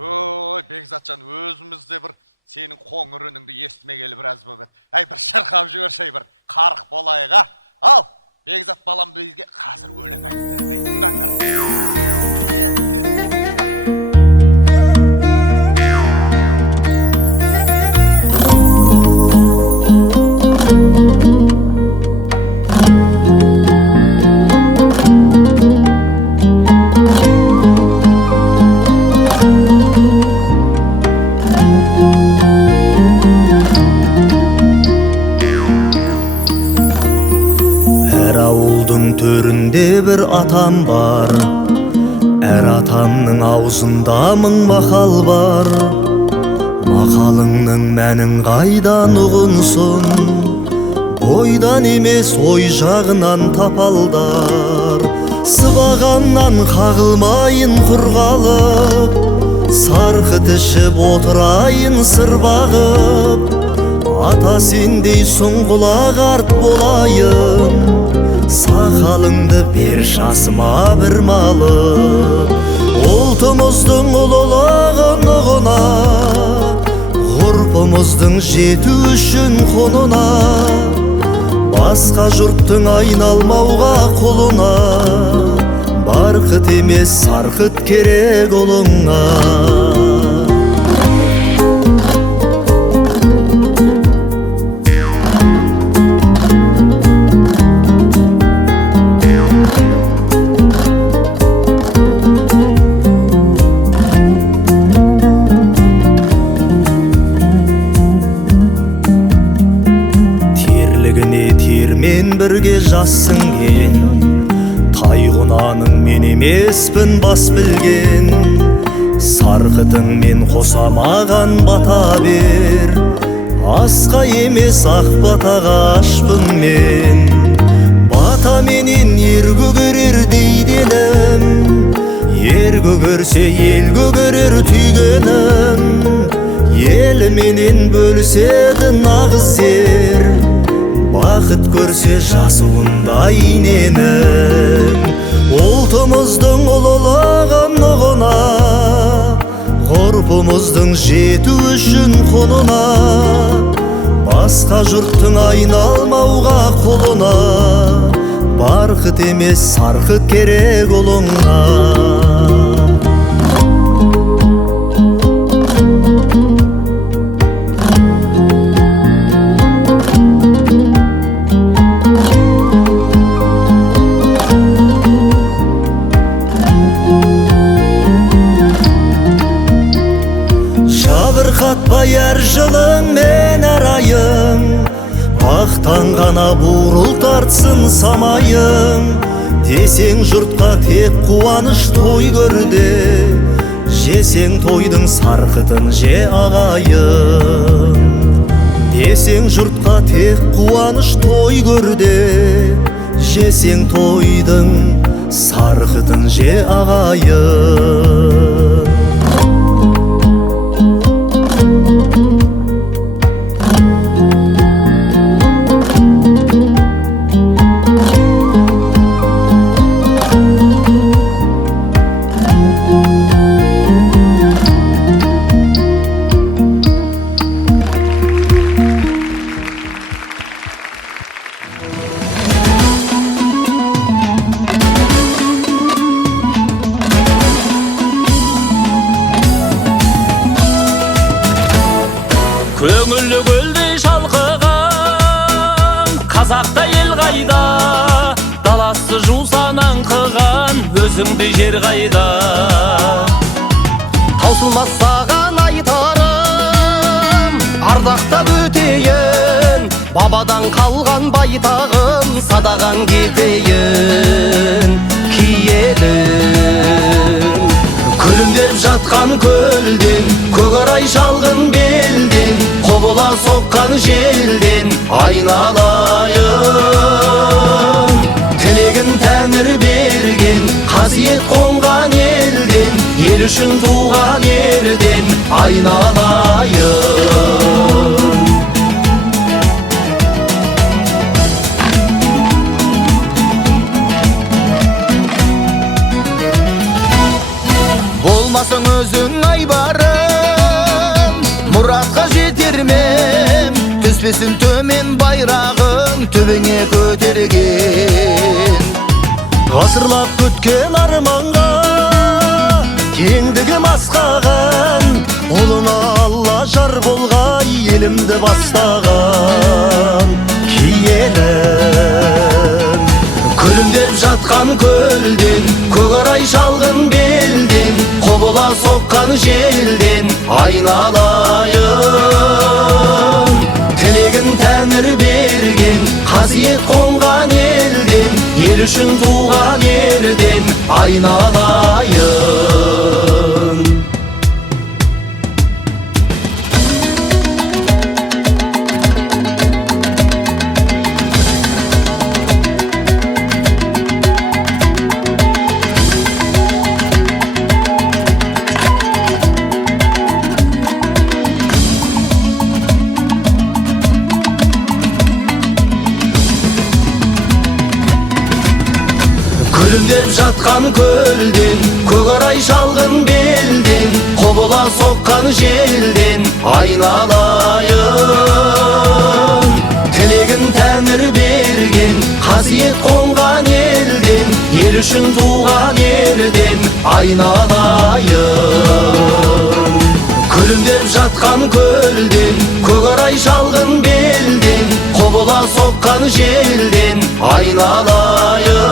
Бекзатжан, өзімізде бір сенің қоңыр үніңді естімегелі біраз болып еді. Бір шырқап жібершей, бір қарық болайға. Ал, Бекзат балам бізге қазір өлең айтып беріп тыңдаңдар. Төрінде бір атам бар, әр атамның аузында мың мақал бар. Мақалыңның мәнін қайдан ұғынсын, бойдан емес ой жағынан тапалдар. Сыбағаннан қағылмайын құрғалып, сарқыт ішіп отырайын сыр бағып. Ата сендей сұңғылақ арт болайын, сақалыңды бер жасыма бір малып. Ұлтымыздың ұлылығын ұғына, ғұрпымыздың жету үшін құнына, басқа жұрттың айналмауға құлына, барқыт емес сарқыт керек ұлыңа. Жассынген тайғұнаның мен емеспін бас білген. Сарқытыңмен қосамаған бата бер, асқа емес ақ батаға ашпын мен. Бата менен ер көгерер дейді елім, ер көгерсе ел көгерер түйгенім. Ел менен бөліседі нағыз ер, бақыт көрсе жасуындай ненім. Ұлтымыздың ұлылығын ұғына, ғұрпымыздың жету үшін құнына, басқа жұрттың айналмауға құлына, барқыт емес сарқыт керек ұлыңа. Жабырқатпай әр жылың мен әр айың, мақтанғана бурыл тартсын самайың. Десең жұртқа тек қуаныш той көрде, жесең тойдың сарқытын же ағайын. Десең жұртқа тек қуаныш той көрде, жесең тойдың сарқытын же ағайын. Көңілі көлдей шалқыған қазақта ел қайда, даласы жусанан қыған өзіңді жер қайда. Таусылмас саған айтарым, ардақтап өтейін, бабадан қалған байтағым, садаған кетейін киелін. Күлімдеп жатқан көлден, көкарай шалғын белден, құбыла соққан желден айналайын. Тілегін тәңір берген, қасиет қонған елден, ел үшін туған ерден айналайын. Болмасың өзің айбарым, мұратқа жетермем, түспесін төмен байрағын төбеңе көтерген. Ғасырлап күткен арманға кеңдігім асқаған, ұлына Алла жар болғай елімді бастаған киелім. Күлімдеп жатқан көлден, көкарай шалғын белден, құбыла соққан желден айналайын. Тілегін тәңір берген, қасиет қонған елден, ел үшін туған ерден айналайын. Күлімдеп жатқан көлден, көкарай шалғын белден, құбыла соққан желден айналайын. Тілегін тәңір берген, қасиет қонған елден, ел үшін туған ерден айналайын. Күлімдеп жатқан көлден, көкарай шалғын белден, құбыла соққан желден айналайын.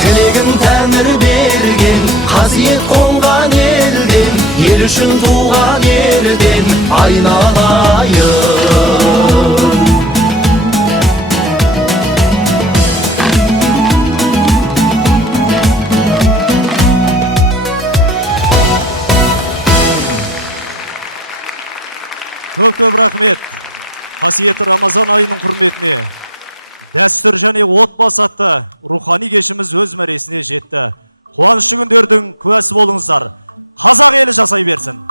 Тілегін тәңір берген, қасиет қонған елден, ел үшін туған ерден айналайын. Көп рахмет. Қасиетті Рамазан айының құрметіне дәстүр және отбасы атты рухани кешіміз өз мәресіне жетті. Қуанышты күндердің куәсі болыңыздар. Қазақ елі жасай берсін.